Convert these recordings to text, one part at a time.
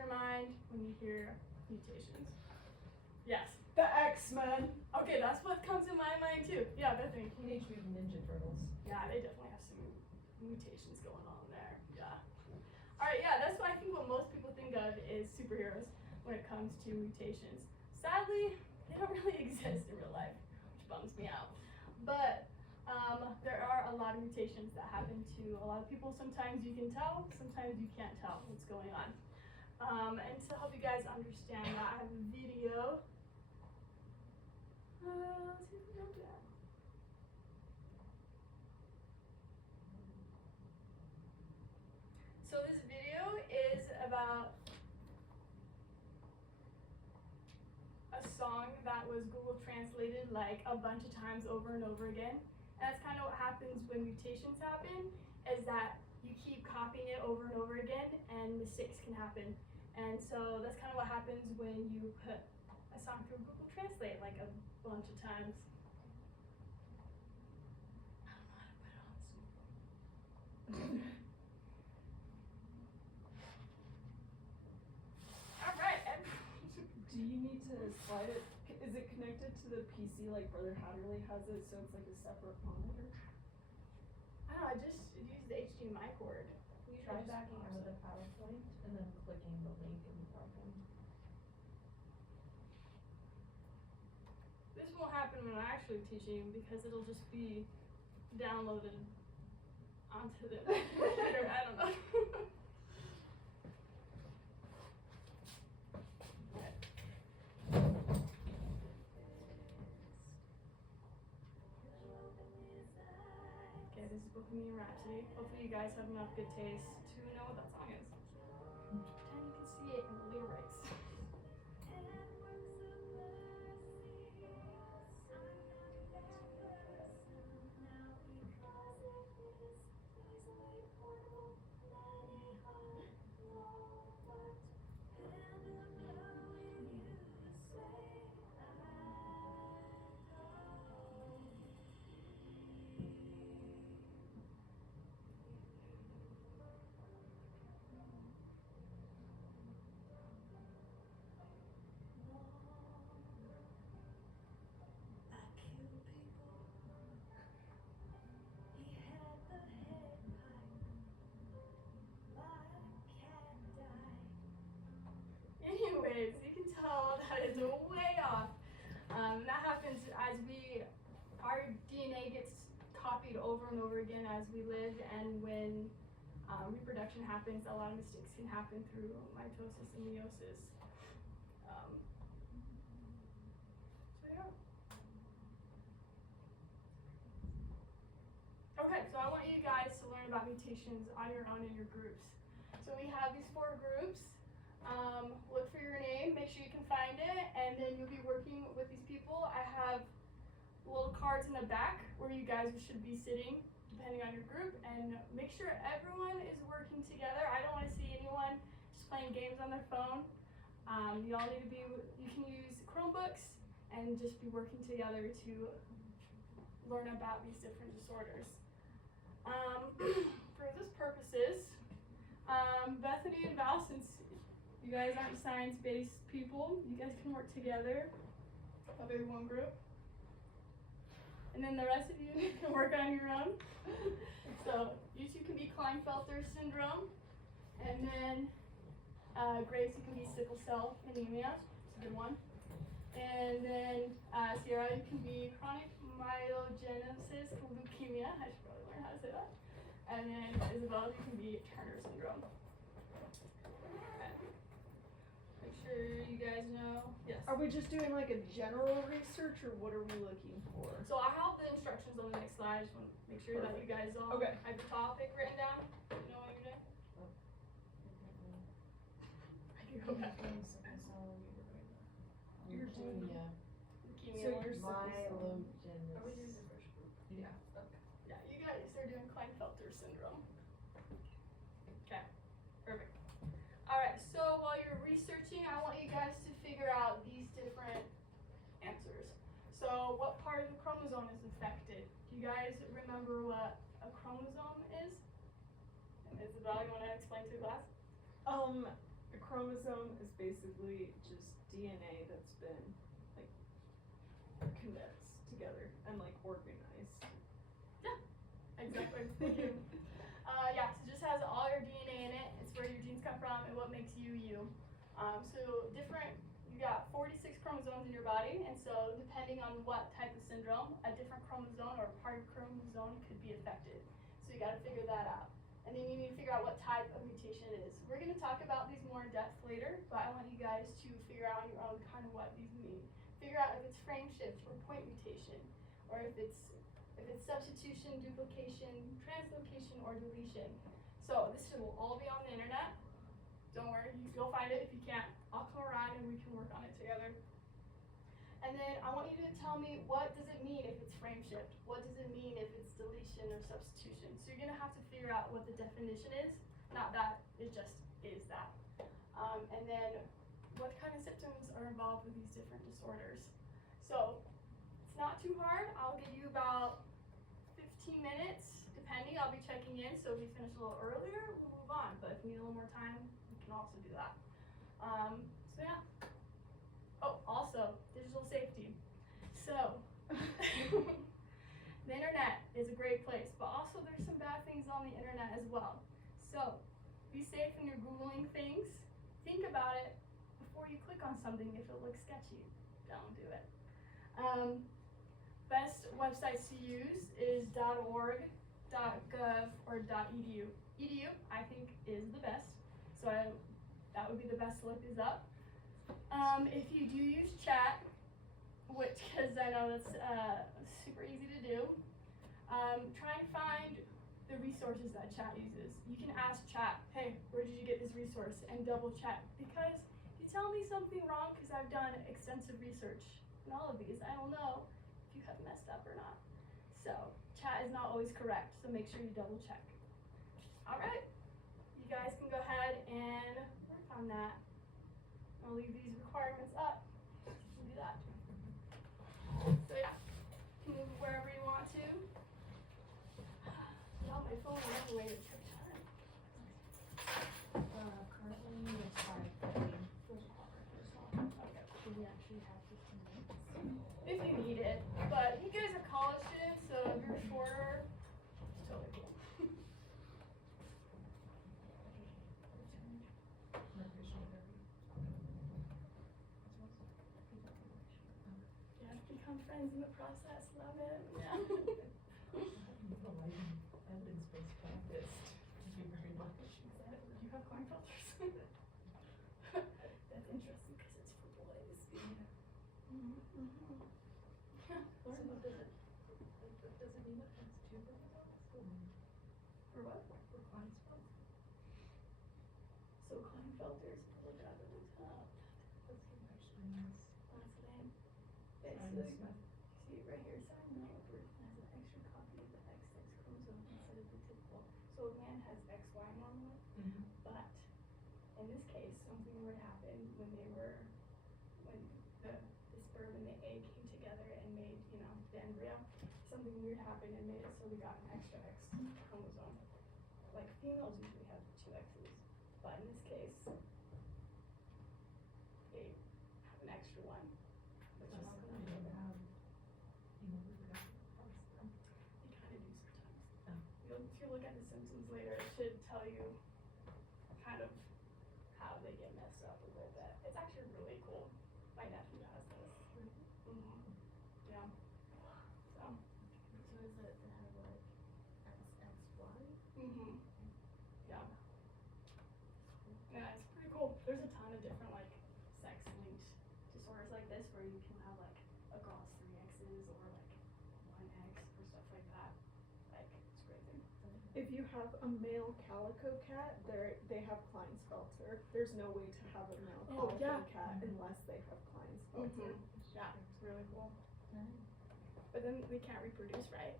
your mind when you hear mutations? Yes. The X-Men. Okay, that's what comes in my mind too. Yeah, Bethany. Teenage Mutant Ninja Turtles. Yeah, they definitely have some mutations going on there. Yeah. Alright, yeah, that's what I think what most people think of is superheroes when it comes to mutations. Sadly, they don't really exist in real life, which bums me out. But there are a lot of mutations that happen to a lot of people. Sometimes you can tell, sometimes you can't tell what's going on. And to help you guys understand that, I have a video. Let's see if we can do that. So this video is about a song that was Google translated like a bunch of times over and over again. And that's kind of what happens when mutations happen, is that you keep copying it over and over again and mistakes can happen. And so that's kind of what happens when you put a song through Google Translate like a bunch of times. I don't know how to put it on Zoom. Alright. Do you need to slide it? Is it connected to the PC like Brother Hatterley has it, so it's like a separate monitor? I don't know, I just used the HDMI cord. Try backing out of the PowerPoint and then clicking the link in the PowerPoint. This won't happen when I'm actually teaching because it'll just be downloaded onto the computer. I don't know. Okay, this is Bohemian Rhapsody. Hopefully you guys have enough good taste to know what that song is. And you can see it in the lyrics. Anyways, you can tell that is way off. That happens as our DNA gets copied over and over again as we live, and when reproduction happens, a lot of mistakes can happen through mitosis and meiosis. So yeah. Okay, so I want you guys to learn about mutations on your own in your groups. So we have these 4 groups. Look for your name, make sure you can find it, and then you'll be working with these people. I have little cards in the back where you guys should be sitting, depending on your group, and make sure everyone is working together. I don't want to see anyone just playing games on their phone. You all need to be, you can use Chromebooks and just be working together to learn about these different disorders. For this purposes, Bethany and Val, since you guys aren't science-based people, you guys can work together. I'll be one group. And then the rest of you can work on your own. So you two can be Klinefelter syndrome. And then Grace, you can be sickle cell anemia. It's a good one. And then Sierra, you can be chronic myelogenesis leukemia. I should probably learn how to say that. And then Isabel, you can be Turner syndrome. Make sure you guys know. Yes. Are we just doing like a general research, or what are we looking for? So I have the instructions on the next slide. I just want to make sure that you guys all Okay. have the topic written down. You know what you're doing? I can go back. You're doing Leukemia. So you're Myelogenesis. Are we doing the first group? Yeah. Okay. Yeah, you guys are doing Klinefelter syndrome. Okay, perfect. Alright, so while you're researching, I want you guys to figure out these different answers. So what part of the chromosome is affected? Do you guys remember what a chromosome is? And Isabel, you want to explain to the class? A chromosome is basically just DNA that's been like condensed together and like organized. Exactly. Thank you. Yeah, so it just has all your DNA in it. It's where your genes come from and what makes you you. So you got 46 chromosomes in your body, and so depending on what type of syndrome, a different chromosome or part of chromosome could be affected. So you got to figure that out. And then you need to figure out what type of mutation it is. We're going to talk about these more in depth later, but I want you guys to figure out on your own kind of what these mean. Figure out if it's frame shift or point mutation, or if it's substitution, duplication, translocation, or deletion. So this will all be on the internet. Don't worry, you'll find it. If you can't, I'll come around and we can work on it together. And then I want you to tell me, what does it mean if it's frame shift? What does it mean if it's deletion or substitution? So you're gonna have to figure out what the definition is, not that, it just is that. And then what kind of symptoms are involved with these different disorders. So it's not too hard. I'll give you about 15 minutes, depending. I'll be checking in, so if we finish a little earlier, we'll move on. But if we need a little more time, we can also do that. So yeah. Oh, also, digital safety. So, the internet is a great place, but also there's some bad things on the internet as well. So, be safe when you're Googling things. Think about it before you click on something if it looks sketchy. Don't do it. Best websites to use is .org, .gov, or .edu. Edu, I think, is the best. So that would be the best to look these up. If you do use chat, because I know that's super easy to do, try and find the resources that chat uses. You can ask chat, hey, where did you get this resource? And double check. Because if you tell me something wrong, because I've done extensive research in all of these, I don't know if you have messed up or not. So chat is not always correct, so make sure you double check. All right, you guys can go ahead and work on that. I'll leave these requirements up. You can do that. So yeah, you can move wherever you want to. Not my phone, I have to wait a trip time. Currently it's 5:30. Okay. Do we actually have 15 minutes? If you need it, but you guys are college students, so if you're shorter, it's totally cool. Yeah, become friends in the process. Love it. Yeah. Evidence-based practice. Thank you very much. Exactly. You have coin filters. That's interesting because it's for boys. Yeah. So Learn what about does it mean it has two chromosomes? For what? For client spots? So Klinefelter's look up at the top. That's the extra Last name. Simon Basically, Smith. see it right here. Simon Albert has an extra copy of the XX chromosome instead of the typical. So a man has XY normally, but in this case, something would happen when the sperm and the egg came together and made, the embryo. Something weird happened and made it so we got an extra X chromosome. Like females usually have two X's, but in this case, they have an extra one. Which So is how come kind they of don't have reproductive parts then? They kind of do sometimes. Oh. If you look at the symptoms later, it should tell you kind of how they get messed up a little bit. It's actually really cool. My nephew has this. Yeah. So. So is it to have like XXY? Yeah. Yeah, it's pretty cool. There's a ton of different like sex-linked disorders like this where you can have like across 3 X's or like 1 X or stuff like that. Like it's crazy. If you have a male calico cat, they have Klinefelter. There's no way to have a male Oh, calico yeah. cat unless they have Klinefelter. Yeah, it's really cool. Nice. But then they can't reproduce, right?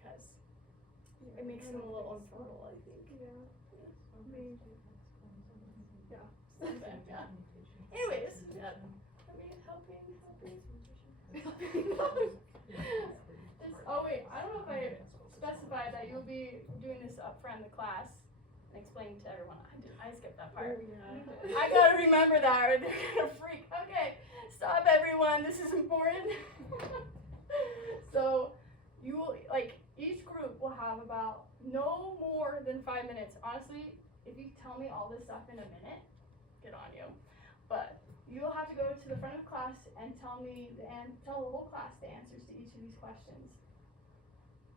Because it makes them a little infertile, I think. Yeah. Maybe. Yeah. Something, yeah. Mutation. Anyways, yeah. I mean, helping. Oh wait, I don't know if I specified that you'll be doing this up front in the class. and explain to everyone. I skipped that part. Oh, yeah. I gotta remember that or they're gonna freak. Okay, stop everyone, this is important. So you will, like, each group will have about no more than 5 minutes. Honestly, if you tell me all this stuff in a minute, good on you. But you will have to go to the front of class and tell the whole class the answers to each of these questions.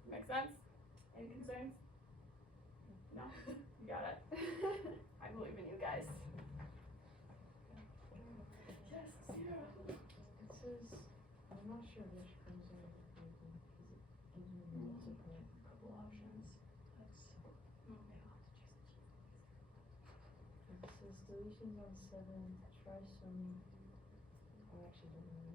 Make sense? Any concerns? No? You got it. I believe in you guys. Yes, Sarah. It says, I'm not sure which comes out of the paper, because it gives me multiple. Couple options. That's It says deletions on 7, trisomy. I actually don't know.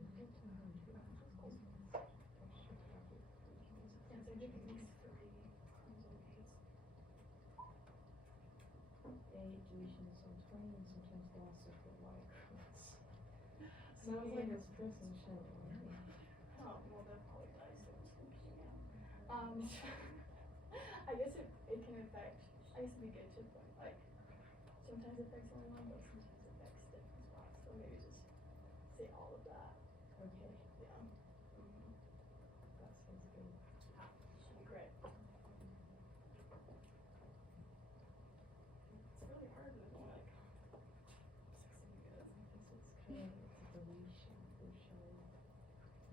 Deletions on 20 and sometimes loss of the Y chromosomes. Sounds like it's pressing shit. Oh, well, that probably dies so it's confusing. I guess it can affect, I guess it'd be good to point, like, sometimes it affects only one, but sometimes it affects different spots, so maybe just say all of that. Okay, Yeah. that sounds good. Should be great. It's really hard when you're like, 60 minutes. I guess it's kind of a deletion for sure.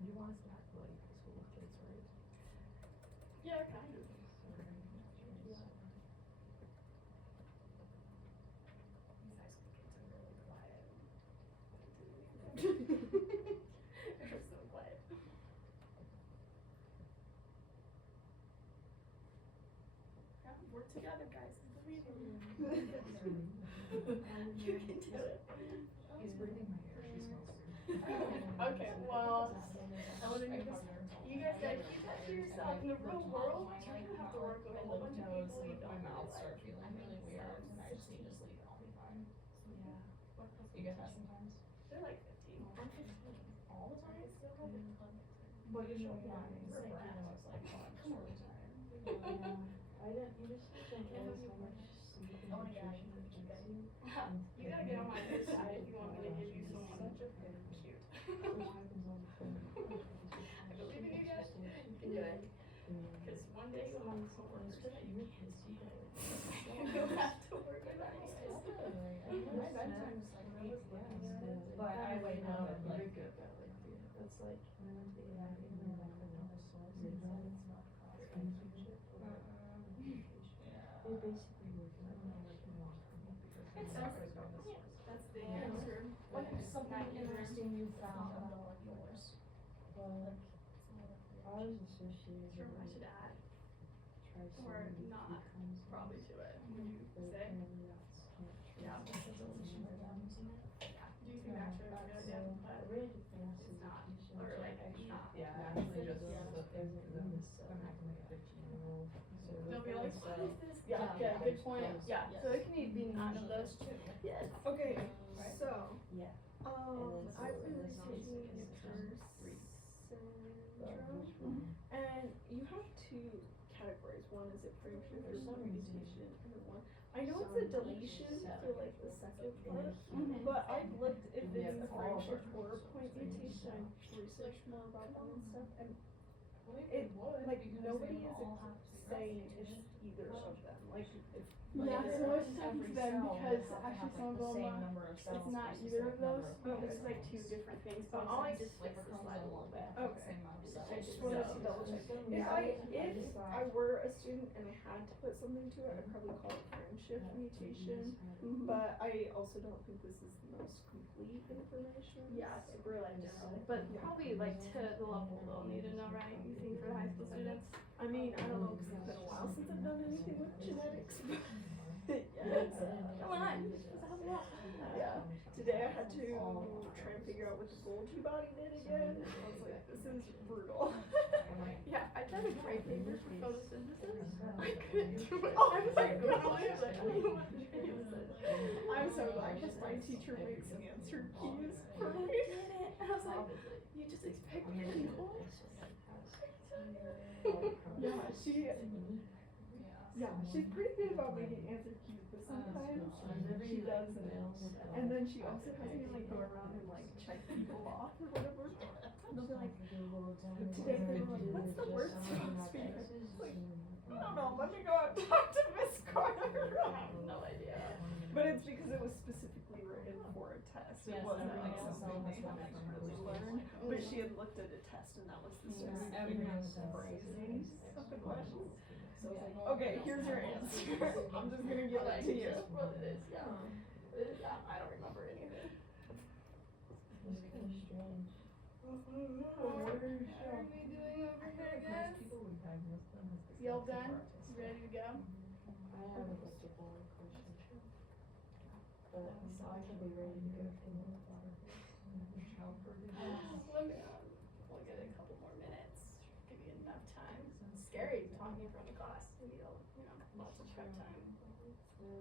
You want us to act like high school kids, right? Yeah, kind of. These high school kids are really quiet. They're so quiet. Yeah, work together, guys. Believe in me. You can do it. He's breathing my hair, she smells weird. Okay, well, I wanna do this. You guys gotta keep that to yourself. In the real world, you're gonna have to work with a whole bunch of people you don't My mouth really starts like. feeling really weird, and I just need to sleep and I'll be fine. Yeah. You get that sometimes? They're like 15. All the time? What is your Yeah, plan? for a brat, I was like, oh, I'm so really tired. Yeah, I don't, you just don't realize how much sleep and Oh my God, nutrition it gives you. You gotta get on my good side if you want me to give you some cute. Which happens all the time. I believe in you guys. You can do it. Because one day you'll have coworkers that you can't see. You'll have to work with our guys. My bedtime is like 8 p.m. But I wake up at like, that's like, when I went to the ER, even though I put on the sweats, it's like, it's not internship or vacation. They basically work in an hour and walk from me because It's I'm okay. always on this. That's the answer. What is something interesting you found about about yours? Well, I was associated Sure, I with should add trisomy or not becomes probably to it. When you but say, apparently that's not true. yeah, do you think that's a good idea? So, But it really depends it's not, education, or so like, actually, not. Yeah, actually just yeah, the doesn't mean this, I'm acting like a 15-year-old. so They'll be with like, this, what is this? Yeah, yeah, good point. Yeah, so it can be none of those. Yes. Okay, Right. so, yeah, I've been this one's taking like syndrome, and you have 2 categories. One is a premature For some reason. mutation, and then one. I know it's a deletion for like the second part, but I've looked if Yeah, it's a all of fracture our or a point mutation. I've researched more about them and stuff, and It would, like, nobody is saying it's either of them. Like, if Yeah, Like, so I was every talking to cell them would because have to actually have, some of like, the them, same number of cells it's not versus either the of those, number of but it's like chromosomes. 2 different things. So But I'll I just just Like fix a the slide a chromosome little will bit. have Okay. the same amount of cells. I just So, wanted to double check. if I were a student and I had to put something to it, I'd probably call it friendship mutation. But I also don't think this is the most complete information. Yeah, super like general, but probably like to the level they'll need to know, right? You think for the high school students? I mean, I don't know, because it's been a while since I've done anything with genetics. Yes. Come on, just have a lot. Yeah. Today I had to try and figure out what the Golgi body did again. I was like, this is brutal. Yeah, I tried to write papers for photosynthesis. I couldn't do it. I was like, literally, like, I don't know what the name said. I'm so glad because my teacher makes answer keys for me. And I was like, you just expect me to know? Yeah, she. Yeah, she's pretty good about making answer keys, but sometimes she doesn't. And then she also has me like go around and like check people off or whatever. And they'll be like, today they were like, what's the worst speaker? It's like, I don't know, let me go out and talk to Miss Carter. I have no idea. But it's because it was specifically written for a test. It wasn't like something they had to really learn. But she had looked at a test and that was the specific phrasing of the question. So I was like, okay, here's your answer. I'm just gonna give it to you. What it is, yeah. I don't remember anything. It's kind of strange. How are we doing over here, guys? Y'all done? Ready to go? I have a list of all the questions. But so I can be ready to go for the Let me we'll get a couple more minutes. Give you enough time. It's scary talking in front of class. We need lots of prep time.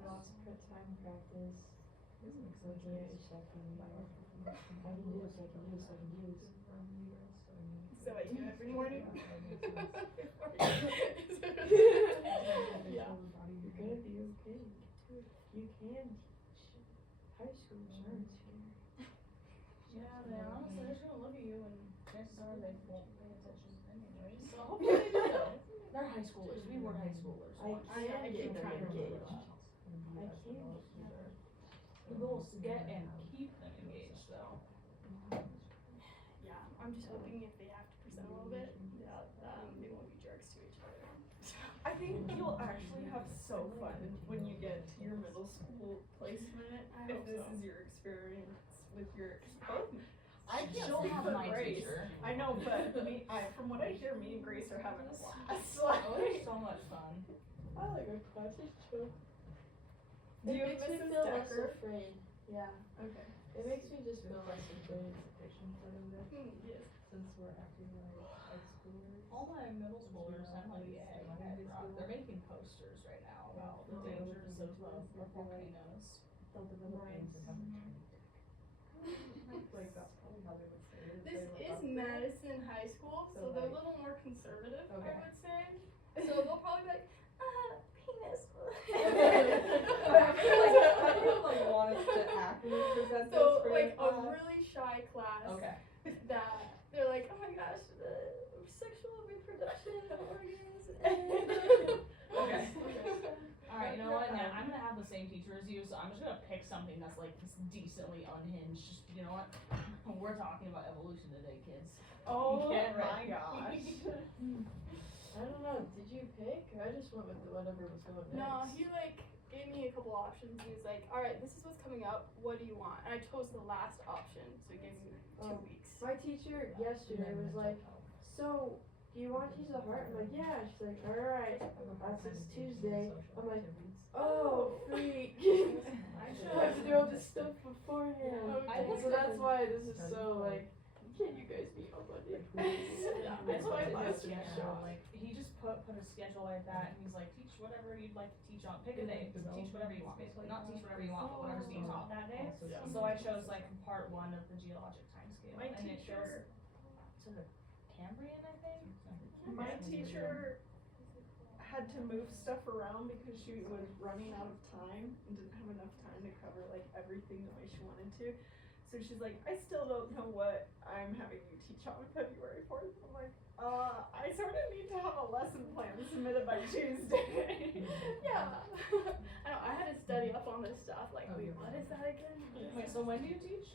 lots of prep time, practice. Looking at your second. I can do this, I can do this, I can do this. So what you do every morning? Yeah. You're gonna be okay. You can teach high school science here. Yeah, they honestly, they're just gonna look at you and chances are they won't pay attention anyway, so hopefully they do though. They're high schoolers, we were high schoolers. I can get them engaged. I can. The goal is to get and keep them engaged though. Yeah, I'm just hoping if they have to present a little bit, that they won't be jerks to each other. I think you'll actually have so fun when you get to your middle school placement. I If hope this so. is your experience with your both. I can't She'll speak have for my Grace. teacher. I know, but from what I hear, me and Grace are having a blast. Oh, it's so much fun. I like our classes too. Do It you makes me Mrs. feel less Decker? afraid. Yeah. Okay. It makes me just feel less afraid. Yes. Since we're acting like high schoolers. All my middle schoolers, I'm like, yeah, they're making posters right now about the dangers of volcanoes. They'll develop things and have Like that's probably how they would say it. This is Madison High School, so they're a little more conservative, Okay. I would say. So they'll probably be like, penis. I feel like wanted to accurately present this So for like your a class. really shy class Okay. that they're like, oh my gosh, the sexual reproduction organs Okay. Alright, you know what, now I'm gonna have the same teacher as you, so I'm just gonna pick something that's like decently unhinged, just, you know what? We're talking about evolution today, kids. Oh Get my ready. gosh. I don't know, did you pick? I just went with whatever was going next. No, he like gave me a couple options. He was like, alright, this is what's coming up, what do you want? And I chose the last option, so he gave me 2 Oh. weeks. My teacher yesterday was like, so, do you want to teach the heart? I'm like, yeah. She's like, alright, that's this Tuesday. I'm like, oh, freak. I have to do all this stuff beforehand. Okay. So that's why this is so like, can you guys be on Monday, please? Yeah, That's why I last put a week schedule, shot. like, he just put a schedule like that, and he's like, teach whatever you'd like to teach on, pick a day, teach whatever you want, basically, not teach whatever you want, but whatever's being taught that day. So I chose like part 1 of the geologic timescale, My and it shows, teacher, to the Cambrian, I think? my teacher had to move stuff around because she was running out of time and didn't have enough time to cover like everything the way she wanted to. So she's like, I still don't know what I'm having you teach on February 4th. I'm like, I sort of need to have a lesson plan submitted by Tuesday. Yeah. I know, I had to study up on this stuff, like, wait, what is that again? Wait, so when do you teach?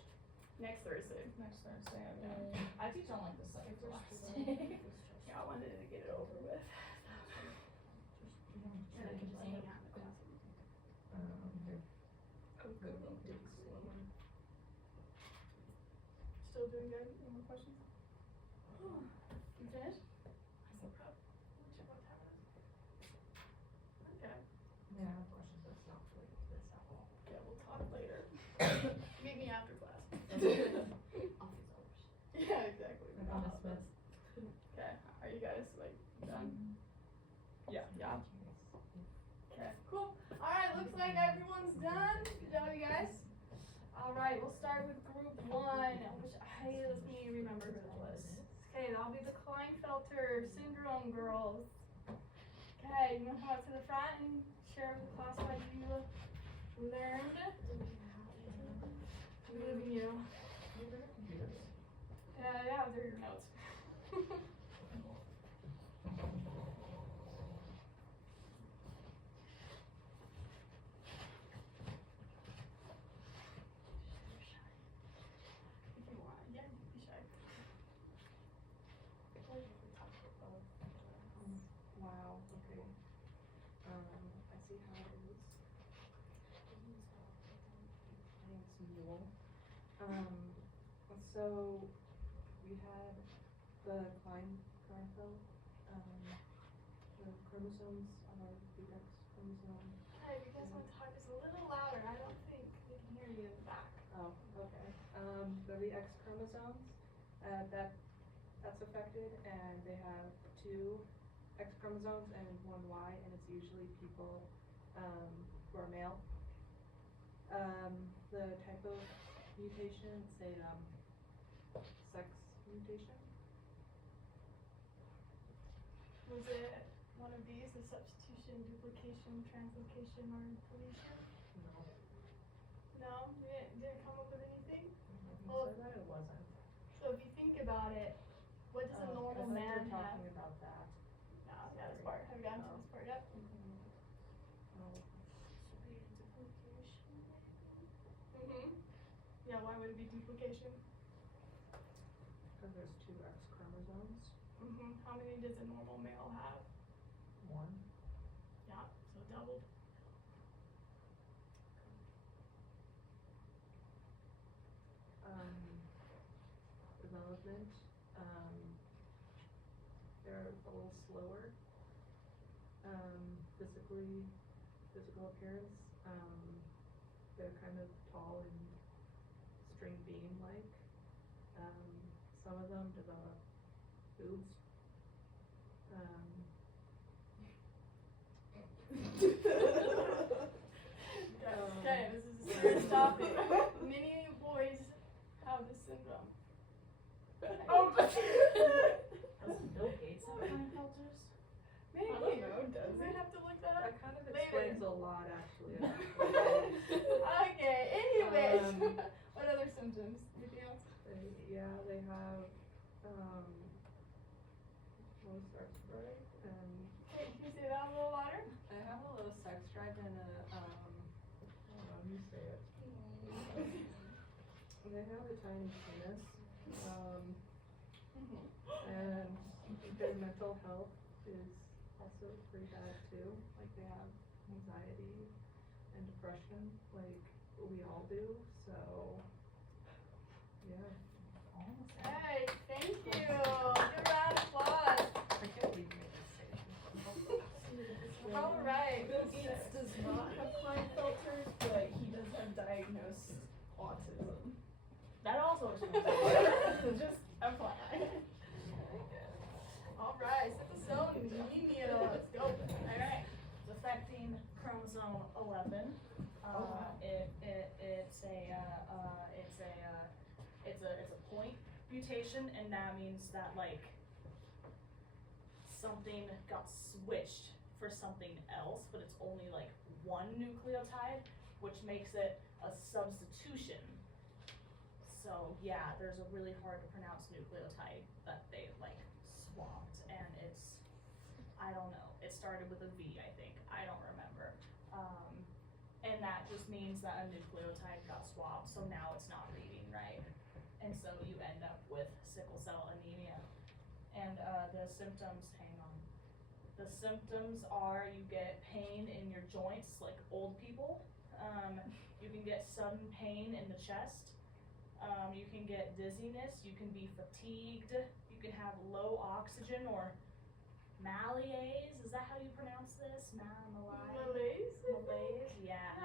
Next Thursday. Next Thursday, okay. I teach on like the second to last day. Yeah, I wanted to get it over with. And I can just hang out in the classroom. Still doing good? Any more questions? You finished? I'm so proud. What time is it? Okay. Yeah, I have questions, that's not for this at all. Yeah, we'll talk later. Meet me after class. Office hours. Yeah, exactly. I'm dismissed. Okay, are you guys like done? Yeah. Yeah. Okay, cool. Alright, looks like everyone's done. Good job, you guys. Alright, we'll start with group 1, which let me remember who it was. Okay, that'll be the Klinefelter syndrome girls. Hey, you wanna come up to the front and share with the class what you learned? We believe in you. Yeah, they're your notes. If you want, yeah, you can be shy. Wow, okay. I see how it is. I think it's mule. So we had the Klinefelter, the chromosomes are the X chromosome. Hey, if you guys want to talk just a little louder, I don't think we can hear you in the back. Oh, okay. They're the X chromosomes, that's affected, and they have 2 X chromosomes and 1 Y, and it's usually people, who are male. The type of mutation, say, sex mutation. Was it one of these, a substitution, duplication, translocation, or deletion? No. No? You didn't come up with anything? So that it wasn't. So if you think about it, what does a normal I thought man you were have? talking about that. No, yeah, this part. Have you gotten to this part yet? Oh. Yeah, why would it be duplication? Because there's 2 X chromosomes. How many does a normal male have? 1. Yeah, so doubled. Development, they're a little slower. Physical appearance, they're kind of tall and string bean-like. Some of them develop boobs. Okay, this is a serious topic. Many boys have this syndrome. Oh, Doesn't Bill Gates have Klinefelters? Maybe. I don't know, does We it? have to look that up. That kind of Later. explains a lot, actually. Okay, anyways. Um, What other symptoms? Anything else? They have, low sex drive, and Okay, can you say that a little louder? they have a low sex drive and hold on, you say it. They have a tiny penis, and their mental health is also pretty bad too. Like they have anxiety and depression, like we all do, so, yeah. Hey, thank you. Give a round of applause. I can't believe you made this statement. All right. Bill Gates does not have Klinefelters, but he does have diagnosed autism. That also explains. Just FYI. All right, sickle anemia. Let's go. All right. It's affecting chromosome 11. It's a point mutation, and that means that like something got switched for something else, but it's only like 1 nucleotide, which makes it a substitution. So yeah, there's a really hard to pronounce nucleotide that they like swapped, and it's, I don't know, it started with a V, I think, I don't remember. And that just means that a nucleotide got swapped, so now it's not reading right. And so you end up with sickle cell anemia. And the symptoms, hang on. The symptoms are you get pain in your joints, like old people. You can get sudden pain in the chest. You can get dizziness, you can be fatigued, you can have low oxygen or malaise. Is that how you pronounce this? Malaise? Malaise, yeah.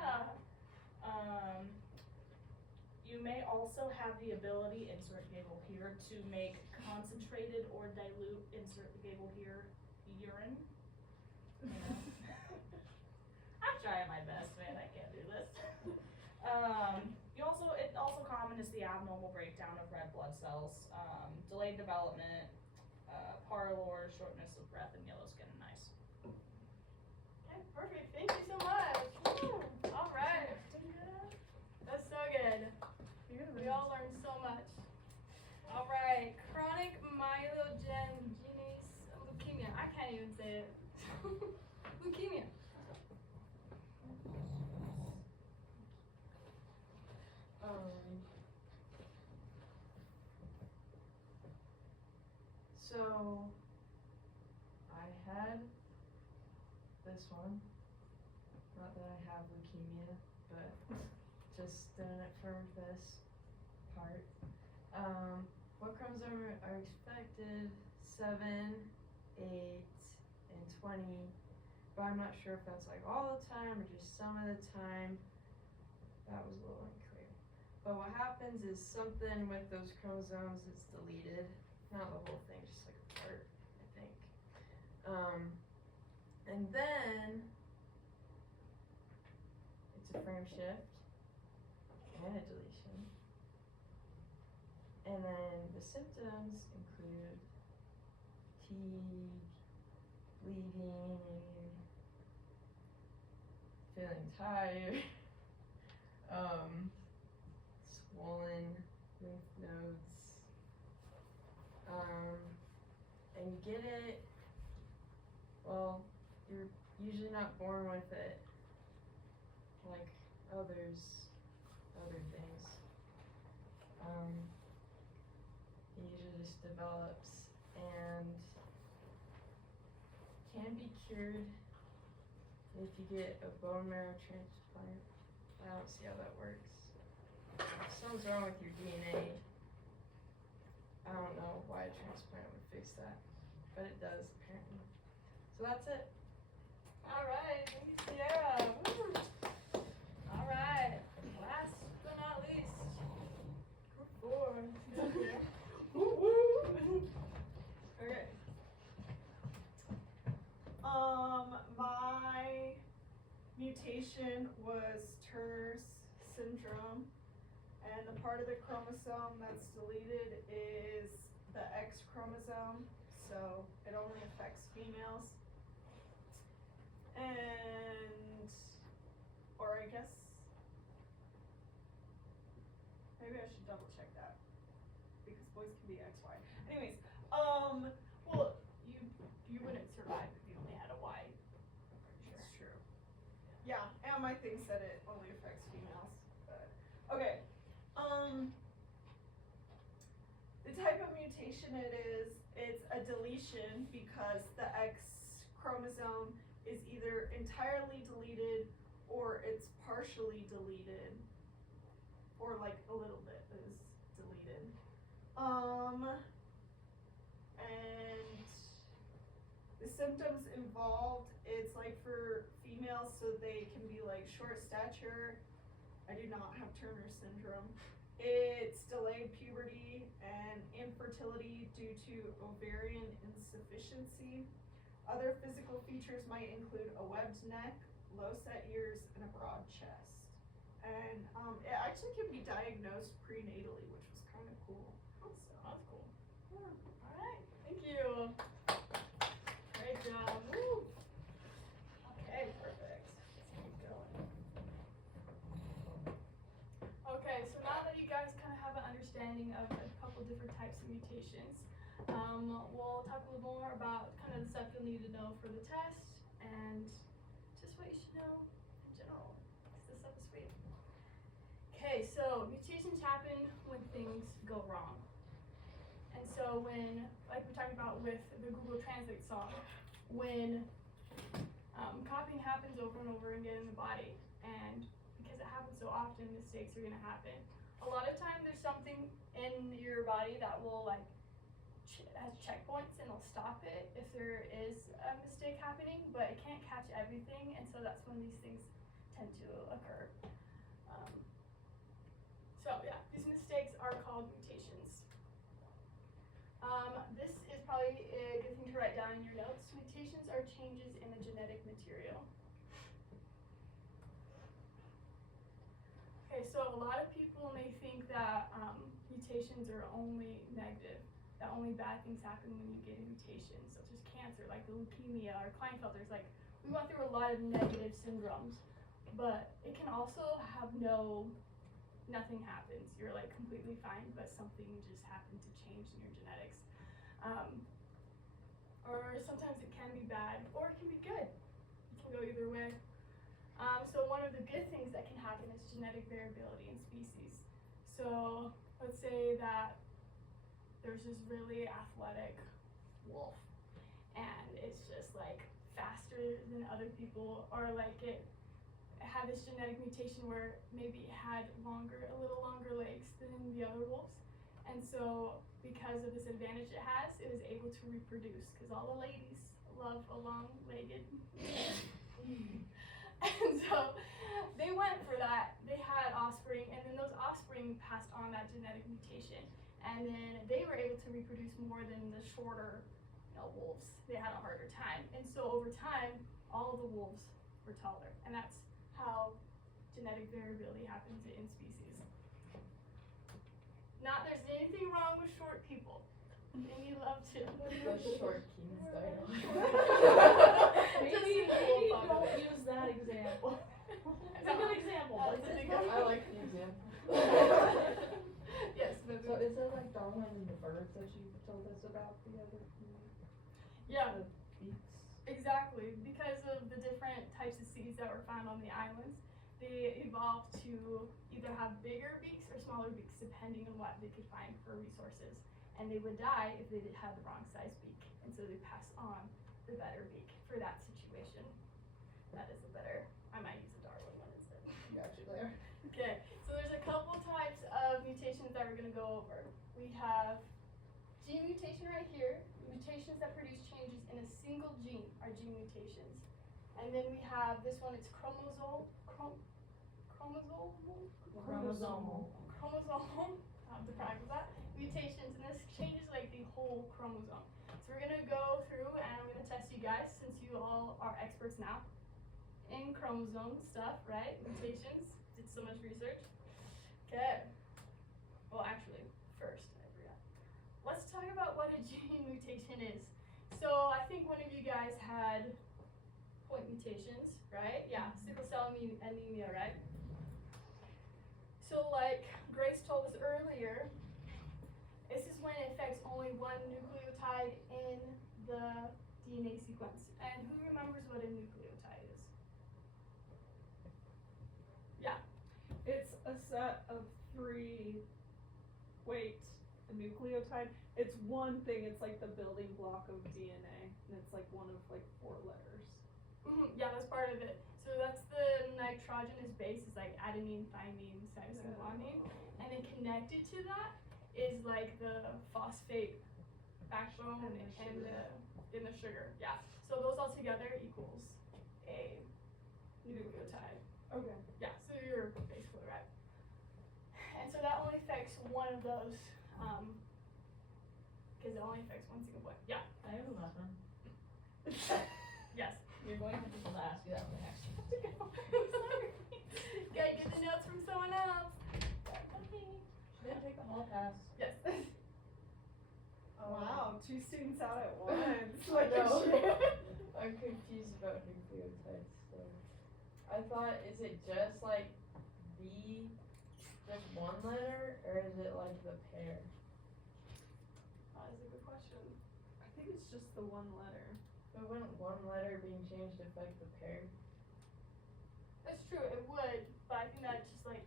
You may also have the ability, insert gable here, to make concentrated or dilute, insert the gable here, urine. You know? I'm trying my best, man, I can't do this. It's also common is the abnormal breakdown of red blood cells, delayed development, parlor, shortness of breath, and yellow skin and eyes. Perfect. Thank you so much. Woo. All right. That's so good. We all learned so much. All right. Chronic myelogenous leukemia. I can't even say it. Leukemia. So I had this one. Not that I have leukemia, but just doing it for this part. What chromosome are expected? 7, 8, and 20. But I'm not sure if that's like all the time or just some of the time. That was a little unclear. But what happens is something with those chromosomes is deleted. Not the whole thing, just like a part, I think. And then it's a frame shift and a deletion. And then the symptoms include fatigue, bleeding, feeling tired, swollen lymph nodes, and you get it, well, you're usually not born with it like other things. It usually just develops and can be cured if you get a bone marrow transplant. I don't see how that works. If something's wrong with your DNA, I don't know why a transplant would fix that, but it does apparently. So that's it. All right. Thank you, Sierra. Woo. All right. Last but not least, group 4. Woo woo. Okay. My mutation was Turner's syndrome, and the part of the chromosome that's deleted is the X chromosome, so it only affects females. And, or I guess, maybe I should double check that, because boys can be XY. Anyways, well, you wouldn't survive if you only had a Y. That's true. Yeah, and my thing said it only affects females, but, okay. The type of mutation it is, it's a deletion because the X chromosome is either entirely deleted or it's partially deleted, or like a little bit is deleted. And the symptoms involved, it's like for females, so they can be like short stature. I do not have Turner syndrome. It's delayed puberty and infertility due to ovarian insufficiency. Other physical features might include a webbed neck, low set ears, and a broad chest. And it actually can be diagnosed prenatally, which was kind of cool. So that's cool. Yeah. All right, thank you. Great job. Woo. Okay, perfect. Let's keep going. Okay, so now that you guys kind of have an understanding of a couple different types of mutations, we'll talk a little more about kind of the stuff you'll need to know for the test and just what you should know in general, because this stuff is free. Okay, so mutations happen when things go wrong. And so when, like we talked about with the Google Translate song, when copying happens over and over again in the body, and because it happens so often, mistakes are gonna happen. A lot of times there's something in your body that will like has checkpoints and it'll stop it if there is a mistake happening, but it can't catch everything, and so that's when these things tend to occur. So yeah, these mistakes are called mutations. This is probably a good thing to write down in your notes. Mutations are changes in the genetic material. Okay, so a lot of people may think that mutations are only negative, that only bad things happen when you get a mutation, such as cancer, like the leukemia or Klinefelter's. Like, we went through a lot of negative syndromes, but it can also have nothing happens. You're like completely fine, but something just happened to change in your genetics. Or sometimes it can be bad, or it can be good. It can go either way. So one of the good things that can happen is genetic variability in species. So let's say that there's this really athletic wolf, and it's just like faster than other people, or like it had this genetic mutation where maybe it had a little longer legs than the other wolves, and so because of this advantage it has, it was able to reproduce, because all the ladies love a long-legged. And so they went for that. They had offspring, and then those offspring passed on that genetic mutation, and then they were able to reproduce more than the shorter, wolves. They had a harder time, and so over time, all of the wolves were taller, and that's how genetic variability happens in species. Not there's anything wrong with short people, and you love to. The short kings died. Maybe don't use that example. It's a good example, but it's a good I like the example. Yes, but So is it like Darwin and the birds that you told us about the other yeah, the beaks? exactly. Because of the different types of seeds that were found on the islands, they evolved to either have bigger beaks or smaller beaks, depending on what they could find for resources. And they would die if they had the wrong size beak, and so they pass on the better beak for that situation. That is a better. I might use a Darwin one instead. Got you there. Okay, so there's a couple types of mutations that we're gonna go over. We have gene mutation right here. Mutations that produce changes in a single gene are gene mutations. And then we have this one, it's chromosomal. I have to practice that. Mutations, and this changes like the whole chromosome. So we're gonna go through and I'm gonna test you guys, since you all are experts now in chromosome stuff, right? Mutations. Did so much research. Okay. Well, actually, first, I forgot. Let's talk about what a gene mutation is. So I think one of you guys had point mutations, right? Yeah, sickle cell anemia, right? So like Grace told us earlier, this is when it affects only one nucleotide in the DNA sequence. And who remembers what a nucleotide is? Yeah. It's a set of three, a nucleotide. It's one thing, it's like the building block of DNA, and it's like one of like 4 letters. Yeah, that's part of it. So that's the nitrogenous base, is like adenine, thymine, cytosine, guanine. And then connected to that is like the phosphate backbone and the sugar. Yeah. So those all together equals a nucleotide. Okay. Yeah, so you're basically right. And so that only affects one of those, because it only affects one single point. Yeah. I have a last one. Yes. You're going to be able to ask you that one next. Sorry. Gotta get the notes from someone else. Yeah, take the hall pass. Yes. Wow, 2 students out at once. I know. I'm confused about nucleotides. So I thought, is it just like just one letter, or is it like the pair? That is a good question. I think it's just the one letter. But wouldn't one letter being changed affect the pair? That's true, it would, but I think that's just like,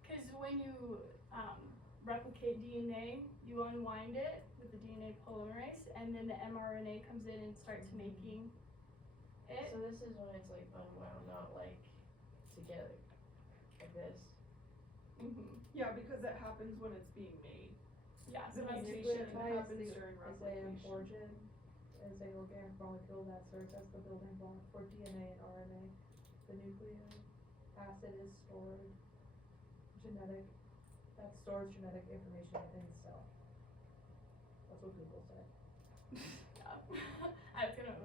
because when you replicate DNA, you unwind it with the DNA polymerase, and then the mRNA comes in and starts making it. So this is when it's like unwound, not like together, like this. Yeah, because it happens when it's being made. Yeah, The so that's mutation nucleotide happens is during a replication. origin, is a organic molecule that serves as the building block for DNA and RNA. The nucleic acid is stored that stores genetic information in the cell. That's what Google said. yeah. I was gonna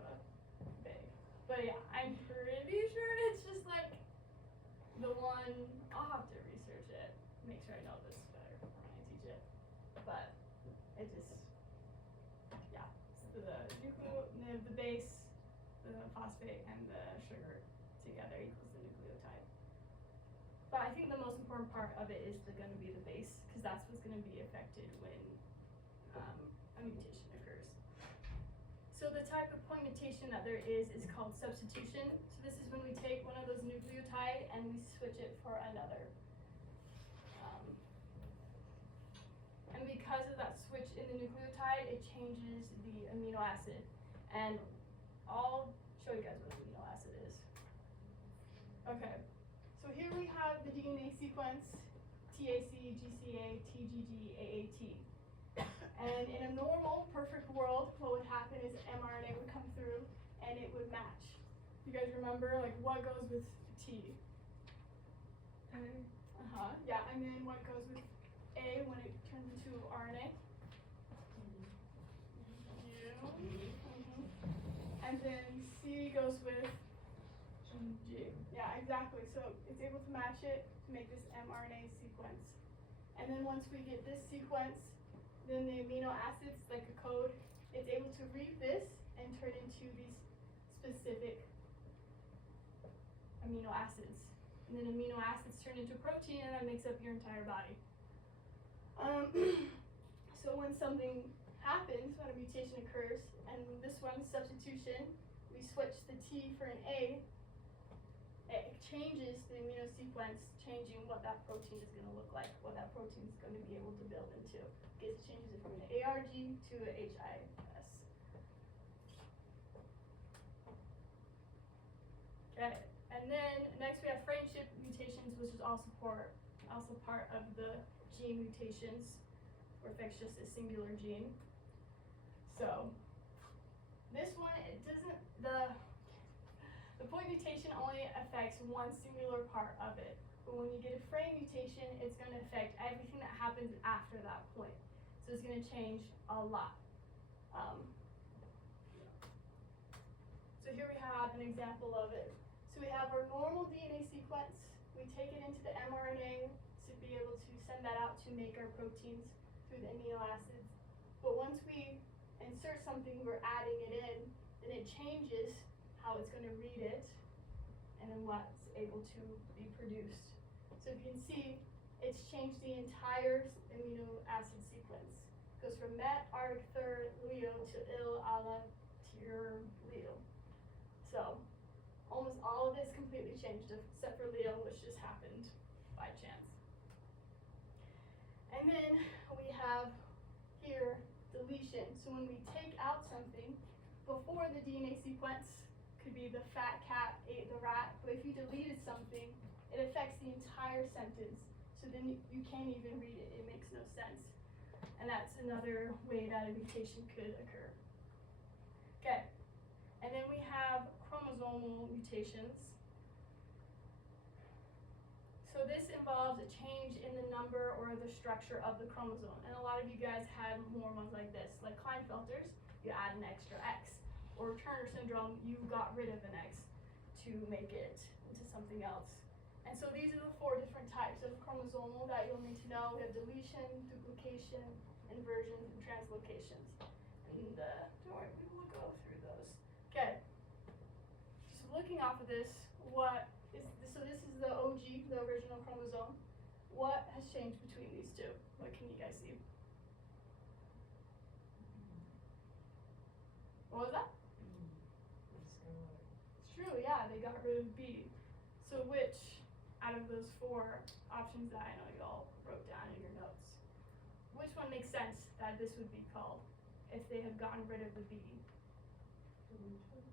vague. But yeah, I'm pretty sure it's just like the one, I'll have to research it, make sure I know this better when I teach it. But it just, yeah, so the base, the phosphate and the sugar together equals the nucleotide. But I think the most important part of it is going to be the base, because that's what's going to be affected when a mutation occurs. So the type of point mutation that there is called substitution. So this is when we take one of those nucleotide and we switch it for another. And because of that switch in the nucleotide, it changes the amino acid. And I'll show you guys what an amino acid is. Okay, so here we have the DNA sequence, TAC, GCA, TGG, AAT. And in a normal, perfect world, what would happen is mRNA would come through and it would match. You guys remember, like, what goes with T? Yeah, and then what goes with A when it turns into RNA? And then C goes with G. Yeah, exactly. So it's able to match it to make this mRNA sequence. And then once we get this sequence, then the amino acids, like a code, it's able to read this and turn into these specific amino acids. And then amino acids turn into protein, and that makes up your entire body. So when something happens, when a mutation occurs, and this one, substitution, we switch the T for an A, it changes the amino sequence, changing what that protein is going to look like, what that protein is going to be able to build into. It changes it from an ARG to an HIS. Okay, and then next we have frameshift mutations, which is also part of the gene mutations, where it affects just a singular gene. So this one, it doesn't, the point mutation only affects one singular part of it. But when you get a frame mutation, it's going to affect everything that happens after that point. So it's going to change a lot. So here we have an example of it. So we have our normal DNA sequence. We take it into the mRNA to be able to send that out to make our proteins through the amino acids. But once we insert something, we're adding it in, then it changes how it's going to read it and then what's able to be produced. So if you can see, it's changed the entire amino acid sequence. It goes from met, arg, third, leo to il, ala, tir, leo. So almost all of this completely changed except for leo, which just happened by chance. And then we have here deletion. So when we take out something, before the DNA sequence, could be the fat cat ate the rat, but if you deleted something, it affects the entire sentence. So then you can't even read it. It makes no sense. And that's another way that a mutation could occur. Okay. And then we have chromosomal mutations. So this involves a change in the number or the structure of the chromosome. And a lot of you guys had more ones like this. Like Klinefelter's, you add an extra X. Or Turner syndrome, you got rid of an X to make it into something else. And so these are the 4 different types of chromosomal that you'll need to know. We have deletion, duplication, inversions, and translocations. And don't worry, we will go through those. Okay. Just looking off of this, so this is the OG, the original chromosome. What has changed between these two? What can you guys see? What was that? It's true, yeah, they got rid of B. So which out of those 4 options that I know you all wrote down in your notes, which one makes sense that this would be called if they had gotten rid of the B? Deletion?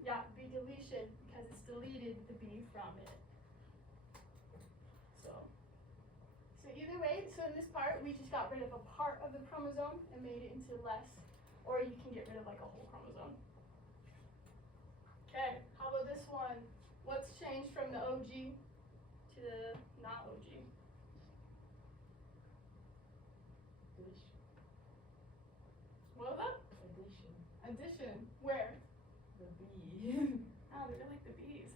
Yeah, B deletion, because it's deleted the B from it. So either way, so in this part, we just got rid of a part of the chromosome and made it into less, or you can get rid of like a whole chromosome. Okay, how about this one? What's changed from the OG to the not OG? Addition. What was that? Addition. Addition. Where? The B. Oh, they're like the bees.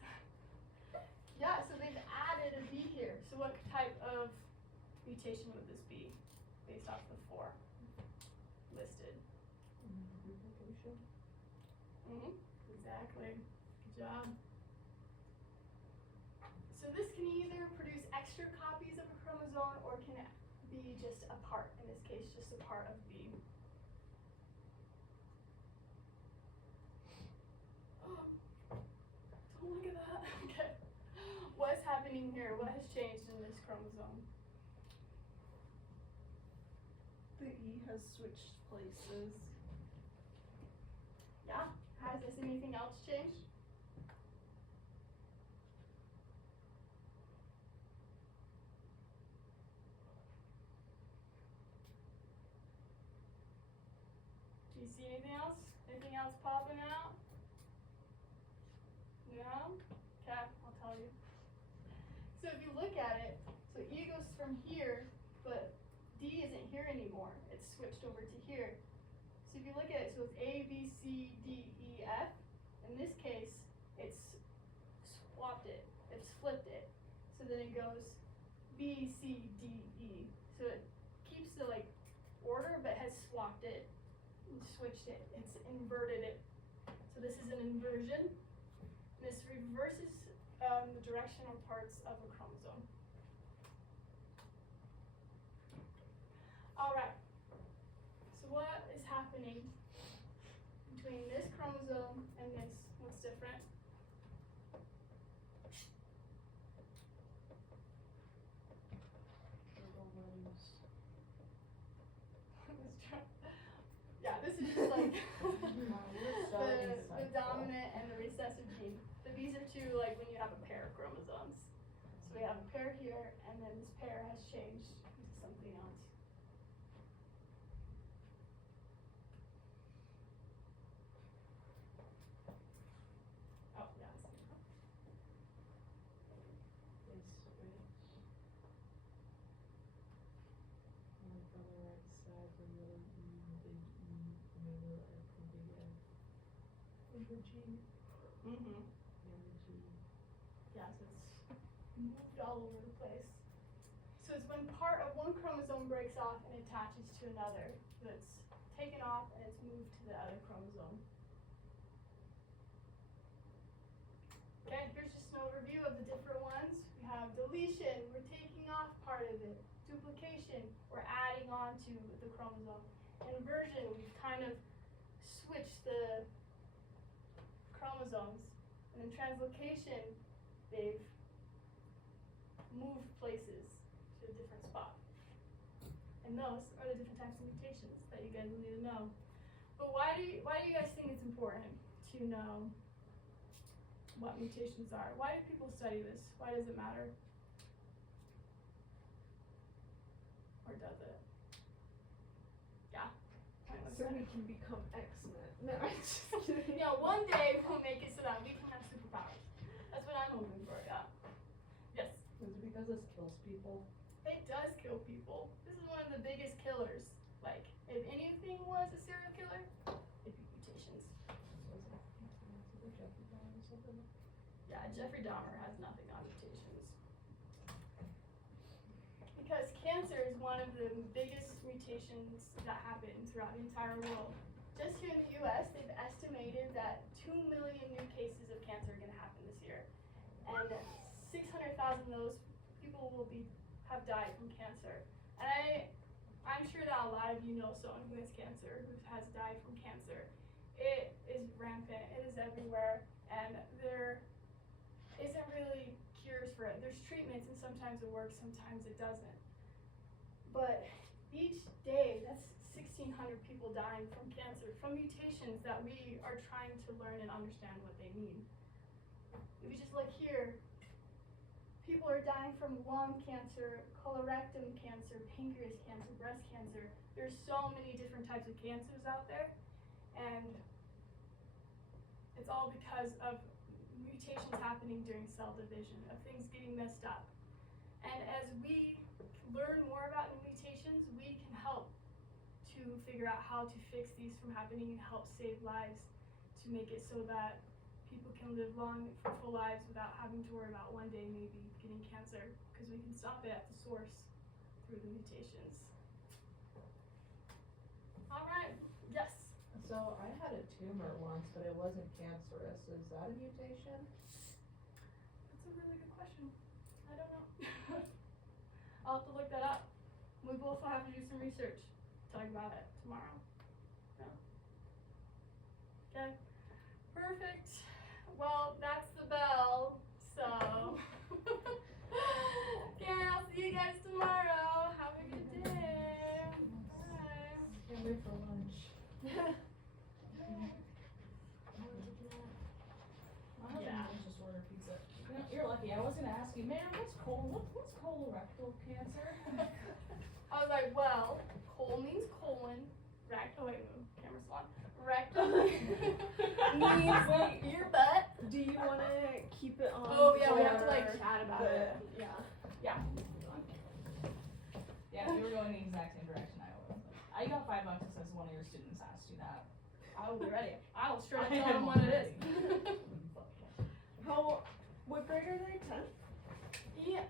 Yeah, so they've added a B here. So what type of mutation would this be based off the 4 listed? Duplication. Exactly. Exactly. Good job. So this can either produce extra copies of a chromosome or can be just a part, in this case, just a part of B. Oh, don't look at that. Okay. What's happening here? What has changed in this chromosome? The E has switched places. Yeah. Has anything else changed? Do you see anything else? Anything else popping out? No? Okay, I'll tell you. So if you look at it, so E goes from here, but D isn't here anymore. It's switched over to here. So if you look at it, so it's A, B, C, D, E, F. In this case, it's swapped it. It's flipped it. So then it goes B, C, D, E. So it keeps the like order, but has swapped it and switched it. It's inverted it. So this is an inversion. This reverses the directional parts of a chromosome. All right. So what is happening between this chromosome and this? What's different? Yeah, this is just like the dominant and the recessive gene. So these are two, like when you have a pair of chromosomes. So we have a pair here, and then this pair has changed into something else. Oh, yeah. I see. They switch. Like on the right side, the little E, big E, and the little F, the big F. And the G. Mm-hmm. And the G. Yeah, so it's moved all over the place. So it's when part of one chromosome breaks off and attaches to another. So it's taken off and it's moved to the other chromosome. Okay, here's just an overview of the different ones. We have deletion, we're taking off part of it. Duplication, we're adding on to the chromosome. Inversion, we've kind of switched the chromosomes. And then translocation, they've moved places to a different spot. And those are the different types of mutations that you guys will need to know. But why do you guys think it's important to know what mutations are? Why do people study this? Why does it matter? Or does it? Yeah. So we can become X-Men. No, I'm just kidding. Yeah, one day we'll make it so that we can have superpowers. That's what I'm hoping for, yeah. Yes. Is it because this kills people? It does kill people. This is one of the biggest killers. Like, if anything was a serial killer, it'd be mutations. Yeah, Jeffrey Dahmer has nothing on mutations. Because cancer is one of the biggest mutations that happen throughout the entire world. Just here in the US, they've estimated that 2 million new cases of cancer are going to happen this year. And 600,000 of those people will have died from cancer. And I'm sure that a lot of you know someone who has cancer, who has died from cancer. It is rampant, it is everywhere, and there isn't really cures for it. There's treatments and sometimes it works, sometimes it doesn't. But each day, that's 1,600 people dying from cancer, from mutations that we are trying to learn and understand what they mean. If you just look here, people are dying from lung cancer, colorectal cancer, pancreas cancer, breast cancer. There's so many different types of cancers out there, and it's all because of mutations happening during cell division, of things getting messed up. And as we learn more about new mutations, we can help to figure out how to fix these from happening and help save lives, to make it so that people can live long, fruitful lives without having to worry about one day maybe getting cancer, because we can stop it at the source through the mutations. All right, yes. So I had a tumor once, but it wasn't cancerous. Is that a mutation? That's a really good question. I don't know. I'll have to look that up. We both will have to do some research. Talk about it tomorrow. Yeah. Okay. Perfect. Well, that's the bell. So. Yeah, I'll see you guys tomorrow. Have a good day. Bye. Can't wait for lunch. Yeah. Just order pizza. You're lucky. I was gonna ask you, man, what's colorectal cancer? I was like, well, col means colon. Rectal, wait, camera's on. Rectal means your butt. Do you want to keep it on? Oh yeah, we have to for like chat about the- it. Yeah. Yeah, if you were going the exact same direction I was. I got $5 that says one of your students asked you that. I will be ready. I will straight up I tell am them what it is. What grade are they? 10? Yeah,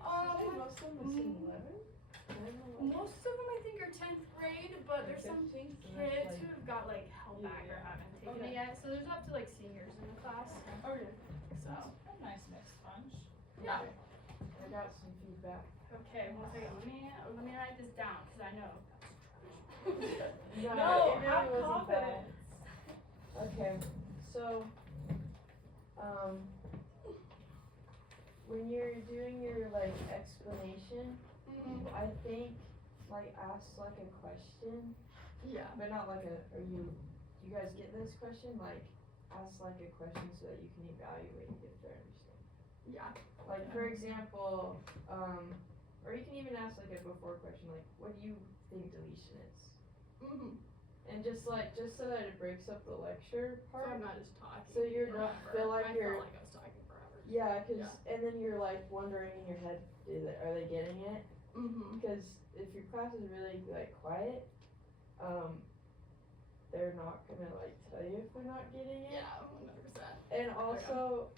Most of them is in 11. most of them I think are 10th grade, but there's some kids who have got like held back or haven't taken it yet. So there's up to like seniors in the class. Okay. So A nice mixed bunch. yeah. I got some feedback. Okay, one second. Let me write this down because I know. No, it have really wasn't bad. confidence. Okay, so, when you're doing your like explanation, I think like ask like a question, Yeah. but not like you guys get this question? Like ask like a question so that you can evaluate if they're understanding. Yeah. Like for example, or you can even ask like a before question, like what do you think deletion is? And just so that it breaks up the lecture So I'm part. not just talking. So you're not feel like I you're felt like I was talking forever. yeah, and then you're like wondering in your head, are they getting it? Because if your class is really like quiet, they're not gonna like tell you if they're not getting it. Yeah, 100%. And also,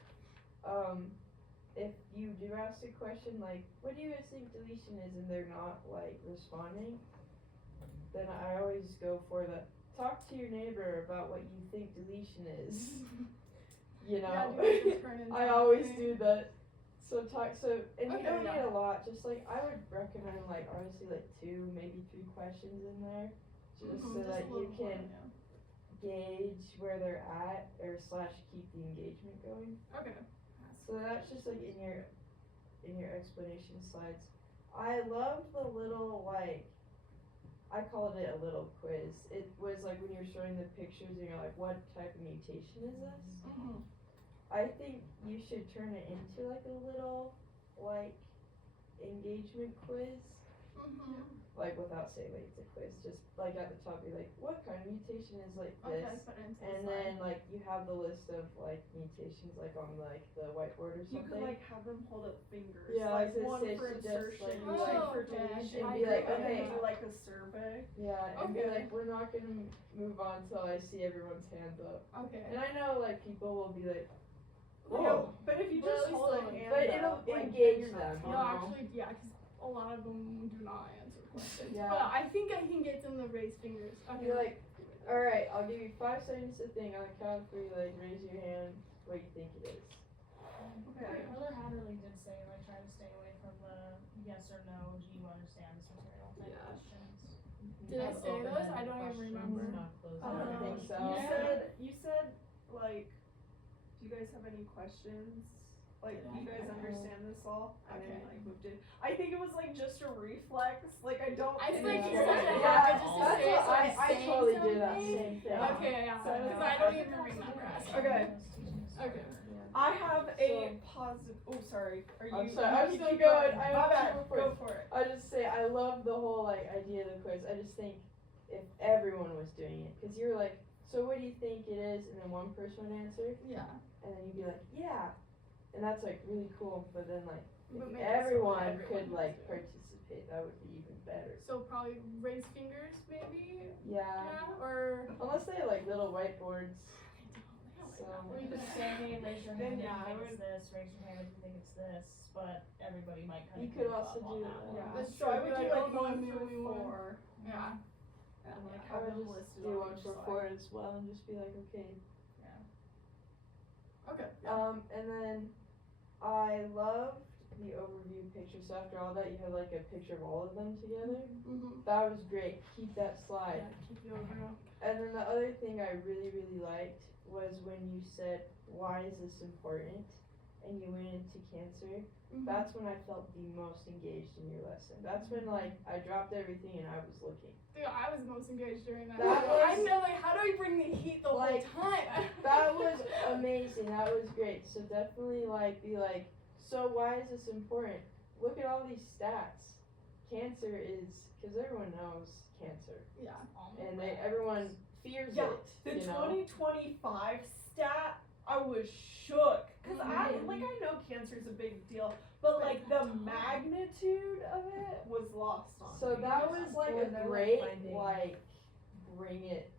if you do ask a question like, what do you guys think deletion is, and they're not like responding, then I always go for the talk to your neighbor about what you think deletion is. You know, Yeah, do it to turn into I always something. do that. So and you Okay, don't yeah. need a lot. Just like I would recommend, like honestly, like 2, maybe 3 questions in there, just so Just that a you little can more, gauge where they're at or / keep the engagement going. yeah. Okay. So that's just like in your explanation slides. I loved the little like, I called it a little quiz. It was like when you're showing the pictures and you're like, what type of mutation is this? I think you should turn it into like a little like engagement quiz. Like without saying like it's a quiz, just like at the top be like, what kind of mutation is like this? Okay, put it into the And slide. then like you have the list of like mutations like on like the whiteboard or You something. could like have them hold up fingers. Yeah, I like was gonna one say, for she just, like, insertion, be one like- for Oh, okay. deletion. And be like, and then okay. do like a survey. Yeah, and be Okay. like, we're not gonna move on till I see everyone's hands up. Okay. And I know like people will be like, Yeah, whoa. but if you Really just hold a slowly. hand But up, it'll like, engage you're not them. No, talking. actually, yeah, because a lot of them do not answer questions. Yeah. But I think I can get them to raise fingers. Okay. You're like, alright, I'll give you 5 seconds to think. On the count of 3, like raise your hand what you think it is. Okay. Brother Hatterley did say, like, try to stay away from the yes or no, do you understand this material type Yeah. questions. Did I say those? I don't even remember. I don't think so. You said like, do you guys have any questions? Like, you guys understand this all? And then Okay. like moved it. I think it was like just a reflex. Like I don't. I think think it's it's such a like- habit just to that's say what it, so I'm I saying totally do that something. same thing. Okay, yeah. So- Because I don't even remember. Okay. Okay. I have a So- positive. Oh, sorry. Are you? I'm sorry, I'm you still keep going. I My have bad. 2 more Go points. for it. I just say I love the whole like idea of the quiz. I just think if everyone was doing it, because you're like, so what do you think it is? And then one person would answer, Yeah. and then you'd be like, yeah, and that's like really cool. But then like But if make it so everyone could everyone like does it. participate, that would be even better. So probably raise fingers, maybe. Yeah, Yeah. Or. unless they have like little whiteboards. So Or you could say, hey, raise your Then, hand if yeah, I you think it's this, raise your hand if you think it's this, but everybody might kind of You could group also up on do that one. Yeah. That's So true. I would Like, do like oh, 1 the only through one. 4. Yeah. and like I have would them just listed do on one each for slide. 4 as well and just be like, okay. Okay. And then I loved the overview picture. So after all that, you have like a picture of all of them together. Mm-hmm. That was great. Keep that slide. Yeah, keep the overall. And then the other thing I really, really liked was when you said, why is this important? And you went into cancer. Mm-hmm. That's when I felt the most engaged in your lesson. That's when like I dropped everything and I was looking. Dude, I was most engaged during that. That I was- know, like, how do we bring the heat the Like, whole time? That was amazing. That was great. So definitely like be like, so why is this important? Look at all these stats. Cancer is, because everyone knows cancer. Yeah. And everyone fears Yeah, it. the you know? 2025 stat, I was shook. Cause I Mhm. know cancer's a big deal, but like the magnitude of it was lost on So me. that was like Well, a they're, like, great finding- like bring it,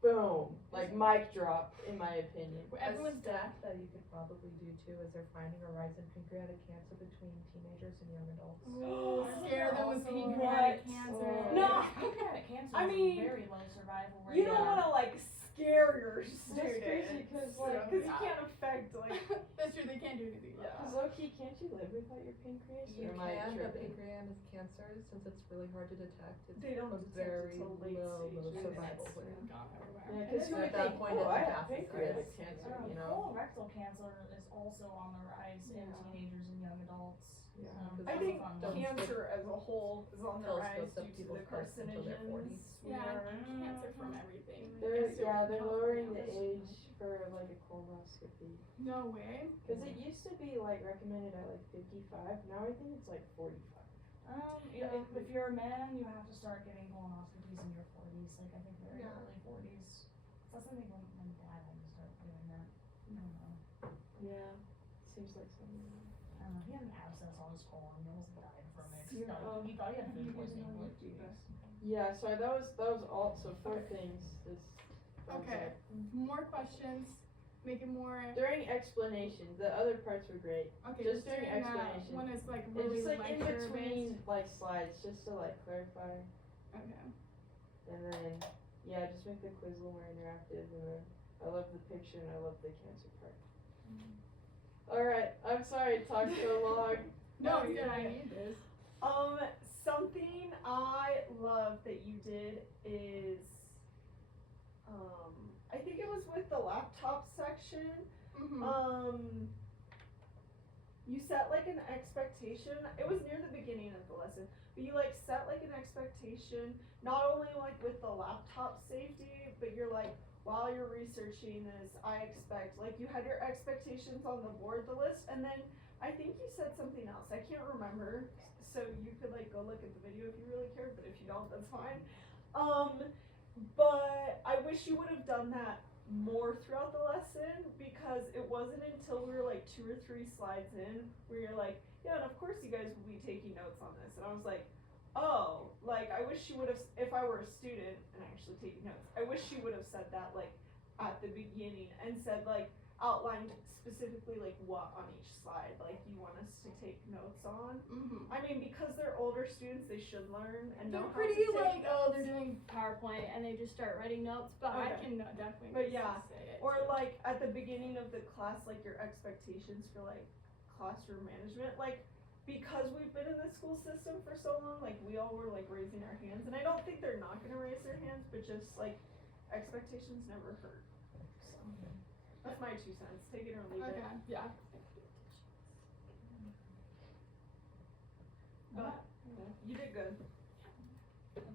boom, like mic drop in my opinion. Everyone's a dead. stat that you could probably do too is they're finding a rise in pancreatic cancer between teenagers and young adults. Ooh, scare them with Also, pancreatic what? cancer. No. Pancreatic cancer I is mean, a very low survival rate. You don't wanna like scare your crazy, students. 'cause, like, Cause you can't affect like, That's true, they can't do anything about Cause low key, can't you live without your pancreas? You or am I can, but tripping? pancreatic cancer, since it's really hard to detect, it's they don't a detect very it till late low stage. survival It's rate. gone everywhere. Yeah, And cause you then would at that think, point oh, it I have metastasizes. pancreatic cancer, you know? Colorectal cancer is also on the rise in Yeah. teenagers and young adults. Yeah, So, because I that's think fun. don't cancer as a whole is on the Tells rise us that due to people the last until their carcinogens. 40s. Yeah, are- cancer from everything. They're lowering the California. age for like a colonoscopy. No way. Cause it used to be like recommended at like 55, now I think it's like 45. If you're a man, you have to start getting colonoscopies in your 40s, like I think very Yeah. early 40s. So that's something when dad had to start doing that. I don't know. Yeah, seems like something. I don't know. He had an abscess on his colon. He almost died from it. Yeah. He thought he had food poisoning for like 2 weeks. Yeah, so that was all, so 4 things, this. that was Okay. it. More questions. Make it more. During explanation, the other parts were great. Okay, Just just during during that explanation. one is like It's really just like in lecture between like slides, just to like clarify. based. Okay. And then, yeah, just make the quiz a little more interactive, and then I love the picture and I love the cancer part. Alright, I'm sorry it talked so long. No, you're good. I right. need this. Something I love that you did is, I think it was with the laptop section. Mm-hmm. You set like an expectation. It was near the beginning of the lesson, but you like set like an expectation, not only like with the laptop safety, but you're like, while you're researching this, I expect, like you had your expectations on the board, the list, and then I think you said something else. I can't remember, so you could like go look at the video if you really care, but if you don't, that's fine. But I wish you would have done that more throughout the lesson, because it wasn't until we were like 2 or 3 slides in where you're like, yeah, and of course you guys will be taking notes on this, and I was like, oh, like I wish you would have, if I were a student and actually taking notes, I wish you would have said that like at the beginning and said like outlined specifically like what on each slide like you want us to take notes on. Mm-hmm. I mean, because they're older students, they should learn and know They're how pretty to take like, oh, they're notes. doing PowerPoint and they just start writing notes, but I Okay. can definitely But yeah, say it. Or like at the beginning of the class, like your expectations for like classroom management, like because we've been in the school system for so long, like we all were like raising our hands, and I don't think they're not gonna raise their hands, but just like expectations never hurt. So that's my 2 cents. Take it or leave Okay. it. Yeah. But you did good.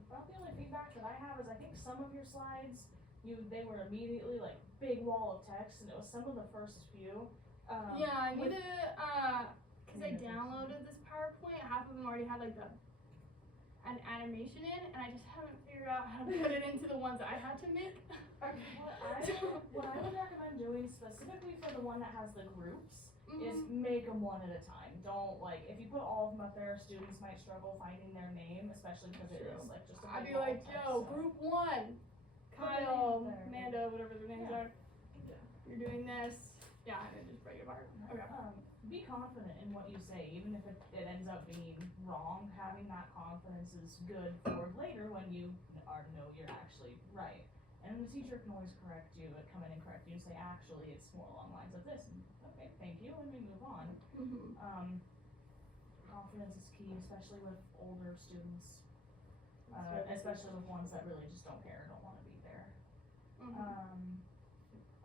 About the only feedback that I have is I think some of your slides, they were immediately like big wall of text, and it was some of the first few. Yeah, I need with- to, cause I downloaded this PowerPoint, half of them already had like an animation in, and I just haven't figured out how to put it into the ones I had to make. What I would recommend doing specifically for the one that has the groups is Mhm. make them one at a time. Don't like, if you put all of them up there, students might struggle finding their name, especially because it is like just a I'd big be wall like, of text, yo, so. group 1, Put their Kyle, name there. Amanda, whatever their names Yeah. are. You're doing this. Yeah, and then just break it apart. Okay. be confident in what you say, even if it ends up being wrong. Having that confidence is good for later when you know you're actually right. And the teacher can always correct you, come in and correct you and say, actually, it's more along the lines of this. And, okay, thank you, and we move on. Confidence is key, especially with older students, especially with ones that really just don't care, don't want to be there.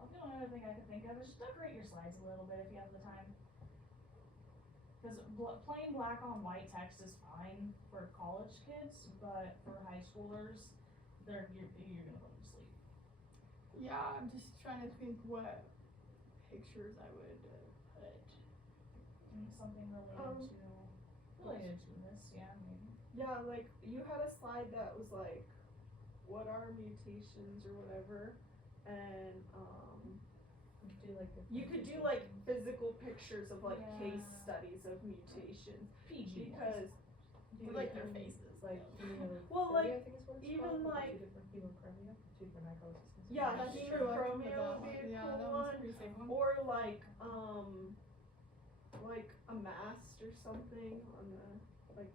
The only other thing I could think of is just decorate your slides a little bit if you have the time. Because plain black on white text is fine for college kids, but for high schoolers, you're gonna put them to sleep. Yeah, I'm just trying to think what pictures I would put. Something related to this, yeah, maybe. Yeah, like you had a slide that was like, what are mutations or whatever, and you could do like physical pictures of like case studies of mutations PG. because Like their faces. Like, well, like, I think is what it's even called, like- two different hemochromia, two different microsystems. yeah, That's hemochromia true, I can put that would be a yeah, cool that one, one's pretty safe one. or like a mast or something on the like.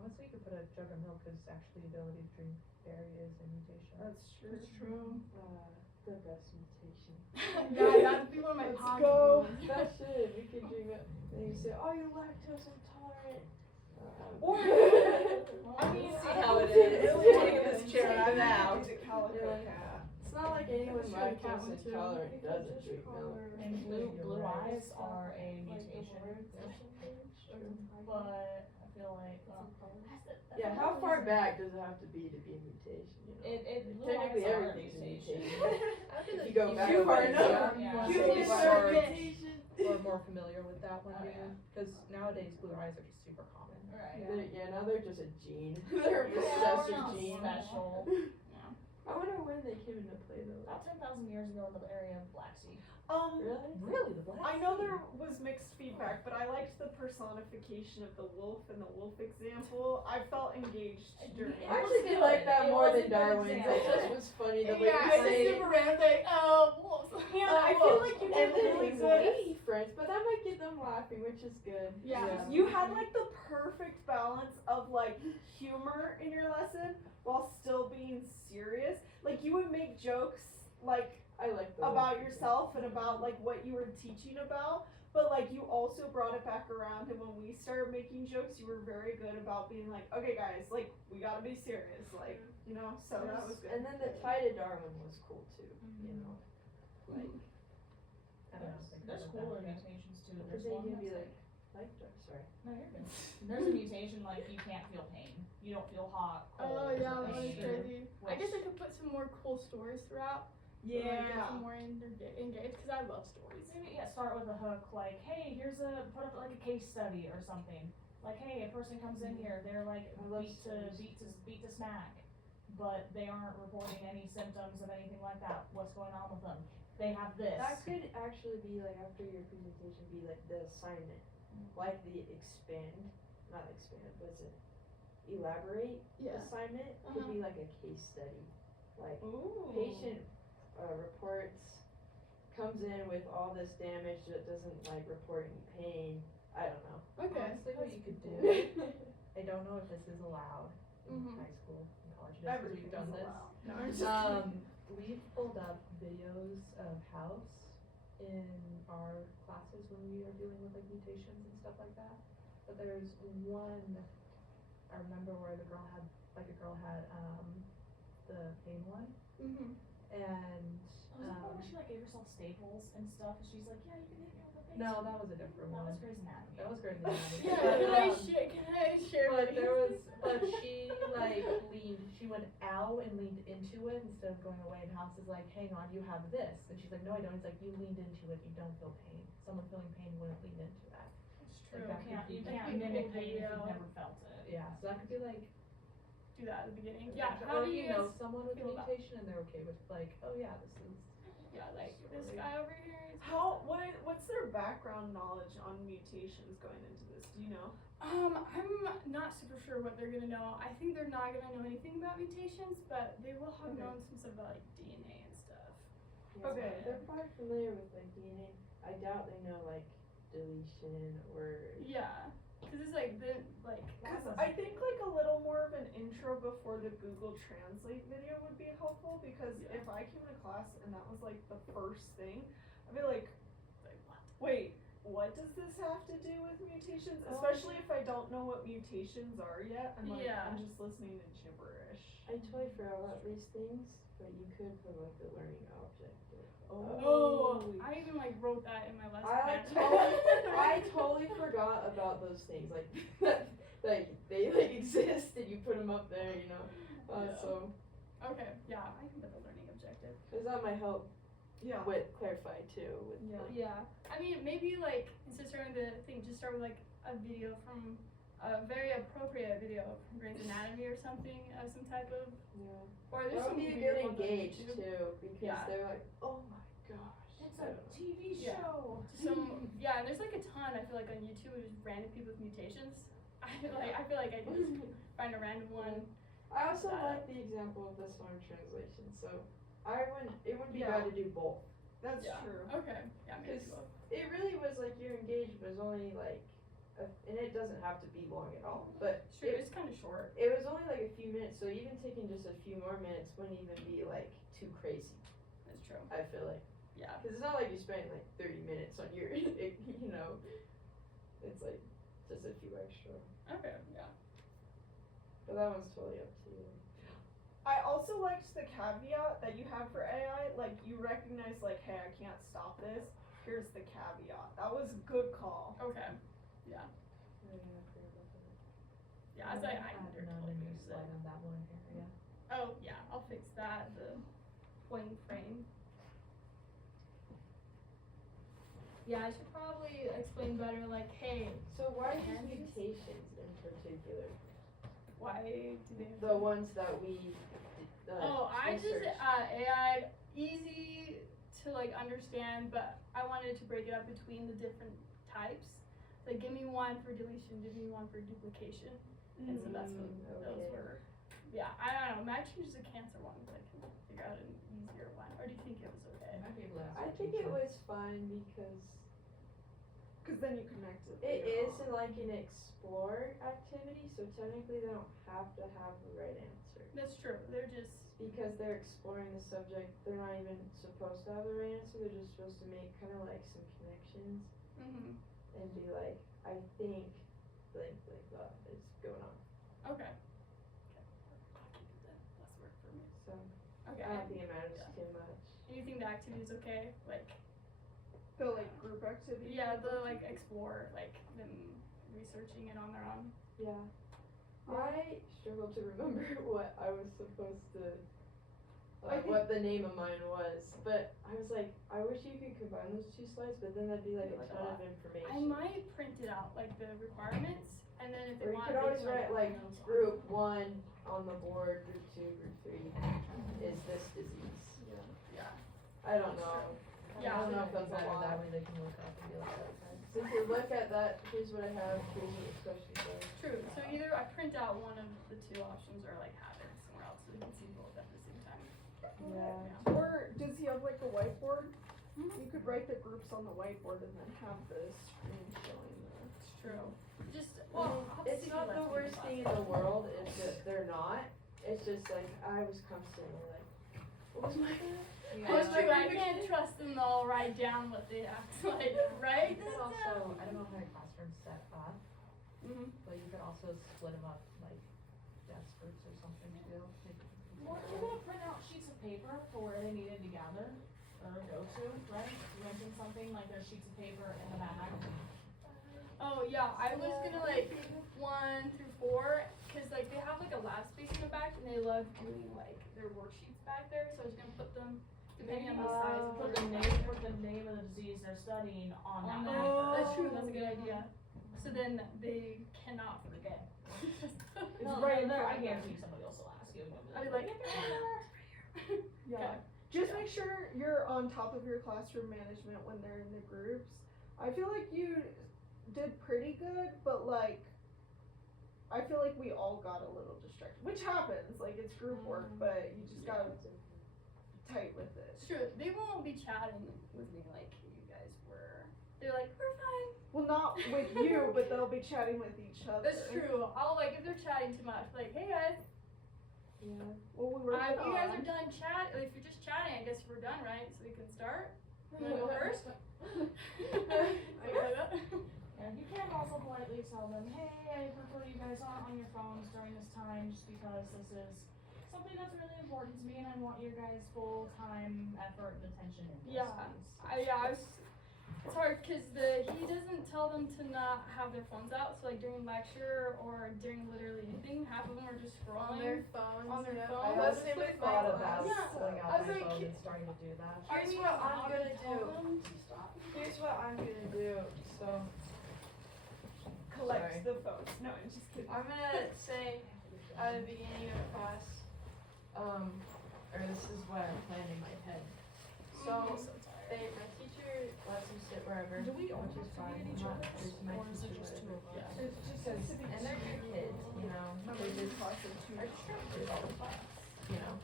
Honestly, you could put a jug of milk because actually the ability to drink dairy is a mutation. That's true. That's true. The best mutation. Yeah, that'd be one of my Let's positive go. ones. That should. We could dream it. And you say, oh, you're lactose intolerant. Or I mean, See I how don't it think is. really Take is. this chair, I'm out. He's a calico Yeah. cat. It's not like anyone Sure, the cat lactose one too. intolerant doesn't drink milk. And blue eyes are a mutation, but I feel like, Yeah, how far back does it have to be a mutation? You know? blue Technically, eyes are a everything's a mutation. mutation. I feel If like you go back far far enough, enough. Yeah. You Maybe can more- start mutation. We're more familiar with that one, Oh, maybe, yeah. because nowadays blue eyes are just super common. Right. Now they're just a gene. They're a Yeah, we're recessive not gene. special. I wonder when they came into play though. About 10,000 years ago in the area of Black Sea. Really? Really, the black. I know there was mixed feedback, but I liked the personification of the wolf and the wolf example. I felt engaged during it. I actually did good. like that It more was a than good Darwin's. It example. just was funny the way Yeah, you it's say just it. super random, like, wolves. Yeah, I feel like you And did then really he's good. lady friends, but that might get them laughing, which is good. Yeah. You had like the perfect balance of like humor in your lesson while still being serious. Like you would make jokes like I like the about yourself and about like what you were teaching about, but like you also brought it back around, and when we started making jokes you were very good about being like, okay guys, like we gotta be serious, like, you know, so that was good. And then the tie to Darwin was cool too, you know. Like I don't know. There's cooler mutations too. because There's then one you can be that's like sorry. no, you're good. There's a mutation like you can't feel pain. You don't feel hot, cold, Oh yeah, or that was pain. crazy. I guess I Which- could put some more cool stories throughout. So like, get Yeah. some more engaged because I love stories. Maybe start with a hook like, hey, put up like a case study or something. Like, hey, a person comes in here, they're like I love beat stories. to smack, but they aren't reporting any symptoms of anything like that. What's going on with them? They have this. That could actually be like after your presentation be like the assignment. Like the not expand, what's it? Elaborate Yeah. assignment could be like a case study. Like Ooh. patient reports, comes in with all this damage that doesn't like report any pain. I don't know. Okay. Honestly, what you could do, I don't know if this is allowed in Mhm. high school and college, because we've done Everything's this. allowed. No, I'm just kidding. We've pulled up videos of house in our classes when we are dealing with like mutations and stuff like that. But there's one, I remember where the girl had the pain one, Mhm. and Oh, is that the one where she like gave herself staples and stuff, and she's like, yeah, you can hit me with a face. no, that was a different That one. was Grey's Anatomy. That was Grey's Anatomy. Yeah, can I share But videos? there was, but she like she went ow and leaned into it instead of going away, and House is like, hang on, you have this, and she's like, no I don't. He's like, you leaned into it, you don't feel pain. Someone feeling pain wouldn't lean into that. It's Like true. that could You be- can't That'd be mimic cool pain if video. you've never felt it. Yeah, so that could be like, Do that at the beginning. Yeah. or How do if you know guys? someone with a feel about- mutation and they're okay with like, oh yeah, this is. Yeah, like this guy over here. Is What's their background knowledge on mutations going into this? Do you know? I'm not super sure what they're gonna know. I think they're not gonna know anything about mutations, but they will have Okay. known some stuff about like DNA and stuff. Yeah, Okay. They're probably familiar with like DNA. I doubt they know like deletion or. Yeah, because it's like the like. Because I think like a little more of an intro before the Google Translate video would be helpful, because Yeah. if I came to class and that was like the first thing, I'd be like, Like what? wait, what does this have to do with mutations? Oh. Especially if I don't know what mutations are yet. I'm like, Yeah. I'm just listening to gibberish. I totally forgot about these things, but you could put like the learning object. Oh, I even like wrote that in my lesson I totally forgot about those things, like like they like exist and you put them up there, you know. Yeah. So Okay, yeah, I can put the learning objective. because that might help Yeah. with clarify too. With Yeah. like, Yeah, I mean maybe like instead of starting the thing, just start with like a video from a very appropriate video from Grey's Anatomy or something, some type of, yeah. or there's That'll some be a weird good ones on engage YouTube. too, because Yeah. they're like, oh my gosh. It's I a don't know. TV Yeah. show. Some yeah, and there's like a ton I feel like on YouTube of just random people with mutations. I feel like I can just find a random one. I also that. like the example of the song translation, so it wouldn't be Yeah. bad to do both. That's Yeah. true. Okay. Yeah, maybe Because both. it really was like your engage was only like, and it doesn't have to be long at all, but Sure, it's kind of short. it was only like a few minutes, so even taking just a few more minutes wouldn't even be like too crazy, That's true. I feel like. Yeah. Because it's not like you're spending like 30 minutes on your, you know, it's like just a few extra. Okay. Yeah. But that one's totally up to you. I also liked the caveat that you have for AI. Like, you recognize, like, hey, I can't stop this. Here's the caveat. That was a good call. Okay. Yeah, I forgot about that. Yeah, I was like, I can add another new slide on that one area. Oh yeah, I'll fix that. The point frame. Yeah, I should probably explain better. Like, hey, So why these And- mutations in particular? why do they? Have The to- ones that we. Oh, I just researched. AI easy to like understand, but I wanted to break it up between the different types. Like, give me one for deletion, give me one for duplication, and so that's what those okay. were. Yeah, I don't know. Might choose the cancer one, but I can figure out an easier one. Or do you think it was okay? Might be able to ask I our think it teacher. was fine because Because then you connect it. it later is on. like an explore activity, so technically they don't have to have the right answer. That's true. They're just Because they're exploring the subject, they're not even supposed to have the right answer, they're just supposed to make kind of like some connections and be like, I think blank is going on. okay. I'll keep it then. Less work for me. So Okay. I don't think it matters Yeah. too much. And you think the activity is okay? Like, The, like, group activity. yeah, the like explore, like them researching it on their own. Yeah. I struggle to remember what I was supposed to, I think- what the name of mine was, but I was like, I wish you could combine those two slides, but then that'd be like a Like a ton lot. of information. I might print it out, like the requirements, and then if they Or you want, could they always can, write like group 1 on the board, group 2, group 3 is this disease. Yeah. I don't know. Yeah. I don't know if that's a Better, lot. that way they can look up and be like, okay. So if you look at that, here's what I have, here's what the questions are. True. So either I print out one of the two options, or like have it somewhere else so we can see both at the same time. Yeah. Or does he have, like, a whiteboard? Mhm. You could write the groups on the whiteboard and then have the screen showing the. It's true. Just I well, mean, I'll have to it's see not who the lets me worst class. thing in the world, it's that they're not. It's just like, I was constantly like, what was my, That's true. I can't trust them to all write down what they act like, right? You could also, I don't know how your classroom's set up, Mhm. but you could also split them up like desk groups or something too. We're gonna print out sheets of paper for where they needed to gather or go to, right? You mentioned something like there's sheets of paper in the back. Oh yeah, I was gonna like 1 through 4, cause like they have like a lab space in the back, and they love doing like their worksheets back there. So I was gonna put them depending on the size. Put the name of the disease they're studying on that On paper. there. That's true. That's a good idea. So then they cannot forget. It's No, right in there, I front of guarantee somebody else will ask you. I'd be like, Yeah. Okay. Just make sure you're on top of your classroom management when they're in the groups. I feel like you did pretty good, but like, I feel like we all got a little distracted, which happens. Like, it's group work, but you just gotta be tight with it. It's true. They won't be chatting with me like you guys were. they're like, we're fine. Well, not with you, but they'll be chatting with each other. That's true. I'll like if they're chatting too much, like, hey guys, Yeah. Well, we were if you guys are done chat, if you're just chatting, I guess we're done, right? So we can start. You wanna go first? And you can also politely tell them, hey, I prefer you guys aren't on your phones during this time just because this is something that's really important to me and I want your guys' full time, effort, and attention in this. Yeah. It's hard because he doesn't tell them to not have their phones out. So like during lecture or during literally anything, half of them are just scrolling. phones. On their yeah. phones. I honestly thought about Yeah. pulling I out was my like, phone and starting to do that. Here's we what I'm allowed gonna to tell do. them to stop? Here's what I'm gonna do. So collect Sorry. the phones. No, I'm just kidding. I'm gonna say at the beginning of class, or this is what I plan in my head. So my teacher lets them sit wherever, Do we all which is have to fine. be at each I'm not, other's, there's my or is it teacher, just two whatever. of us? It's just Because, to be and they're good kids, you know, they just are distracted all the time, you know.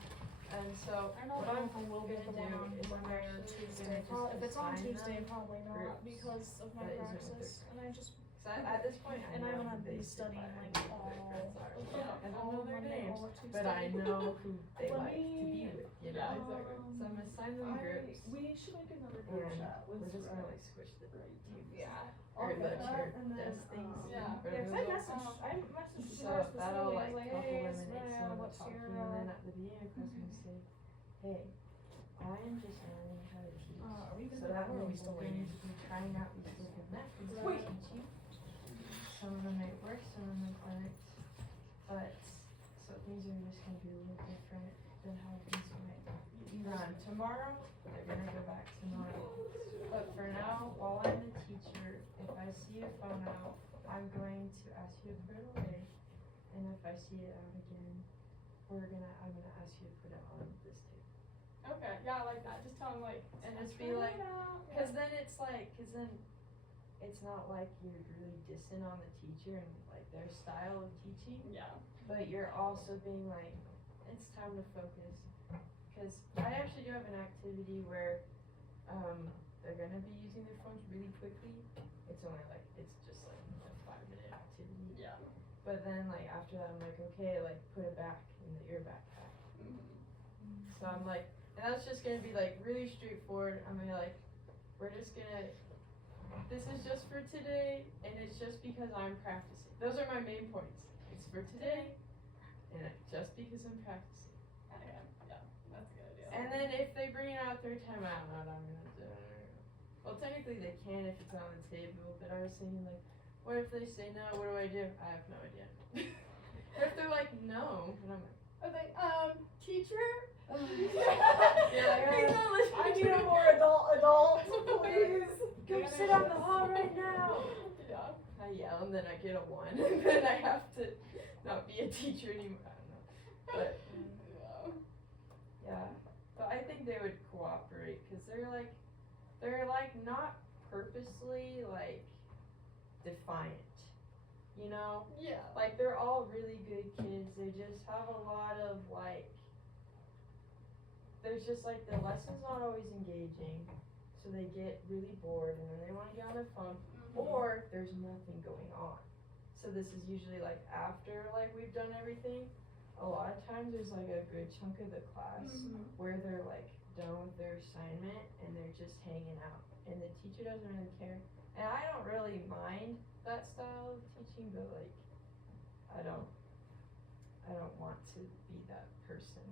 And so I don't what know I'm if I will get the gonna one do on is I'm Monday or actually Tuesday. gonna just If it's on assign Tuesday, them probably not groups because of my that isn't what praxis. And I just, 'cause at this point I and I'm know gonna who be they sit studying by, like who all, their friends are. yeah, I don't all know their Monday, names, all Tuesday. but I know who they Let like to be me- with, you know. Yeah, exactly. So I'm assigning them groups. We should make another group And chat with we're just gonna Ray. like switch the teams. Yeah. Or I'll the do chair that, and then, desk things. yeah. or Yeah, 'cause those. I messaged So her that'll specifically. like I was like, help hey, eliminate some of the what's talking, your, and then at the beginning of class I'm gonna say, hey, I am just learning how to teach. are we So gonna that or are we means still we're going waiting? to be trying out these different methods of Wait. teaching. Some of them might work, some of them aren't. But so things are just gonna be a little different than how things might run. Tomorrow, they're gonna go back to normal. But for now, while I'm the teacher, if I see a phone out, I'm going to ask you to put it away. And if I see it out again, I'm gonna ask you to put it on this table. Okay, yeah, I like that. Just tell them like, And just try be like, it out. cause then it's not like you're really dissing on the teacher and like their style of teaching, Yeah. but you're also being like, it's time to focus. Cause I actually do have an activity where, they're gonna be using their phones really quickly. It's only like, it's just like a 5-minute activity. Yeah. But then like after that, I'm like, okay, like put it back in your backpack. So I'm like, and that's just gonna be like really straightforward. I'm gonna be like, this is just for today, and it's just because I'm practicing. Those are my main points. It's for today, and just because I'm practicing. Okay. Yeah, that's a good idea. And then if they bring it out third time, I don't know what I'm gonna do. Well, technically they can if it's on the table, but I was thinking like, what if they say no? What do I do? I have no idea. What if they're like no? And I'm like, I was like, teacher? yeah, Please don't listen I to need a me. more adult, please. go sit on the hall right now. Yeah. I yell and then I get a 1 and then I have to not be a teacher anymore. I don't know. But yeah, but I think they would cooperate because they're like not purposely like defiant, you know? Yeah. Like they're all really good kids. They just have a lot of like, there's just like the lesson's not always engaging, so they get really bored and then they want to get on their phone. Or there's nothing going on. So this is usually like after like we've done everything. A lot of times there's like a good chunk of the class where they're like done with their assignment and they're just hanging out. And the teacher doesn't really care. And I don't really mind that style of teaching, but like I don't want to be that person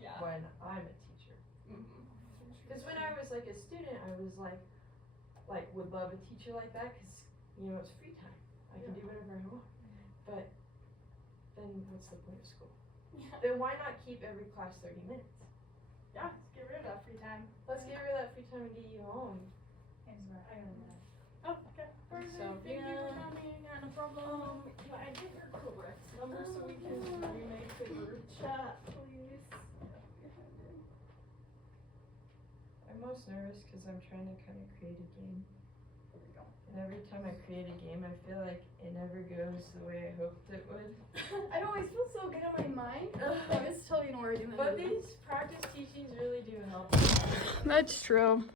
Yeah. when I'm a teacher. Because when I was like a student, I was like would love a teacher like that because, you know, it's free time. I can do whatever I want. But then what's the point of school? Yeah. Then why not keep every class 30 minutes? Yeah, let's get rid of that free time. Let's get rid of that free time and get you home. Oh, okay. Perfect. So, Thank you for yeah. coming. Not a problem. Can I get your correct number so we can remake the group chat, please? I'm most nervous because I'm trying to kind of create a game. There we go. And every time I create a game, I feel like it never goes the way I hoped it would. I always feel so good in my mind. Like, it's totally an origin. But these practice teachings really do help. That's true.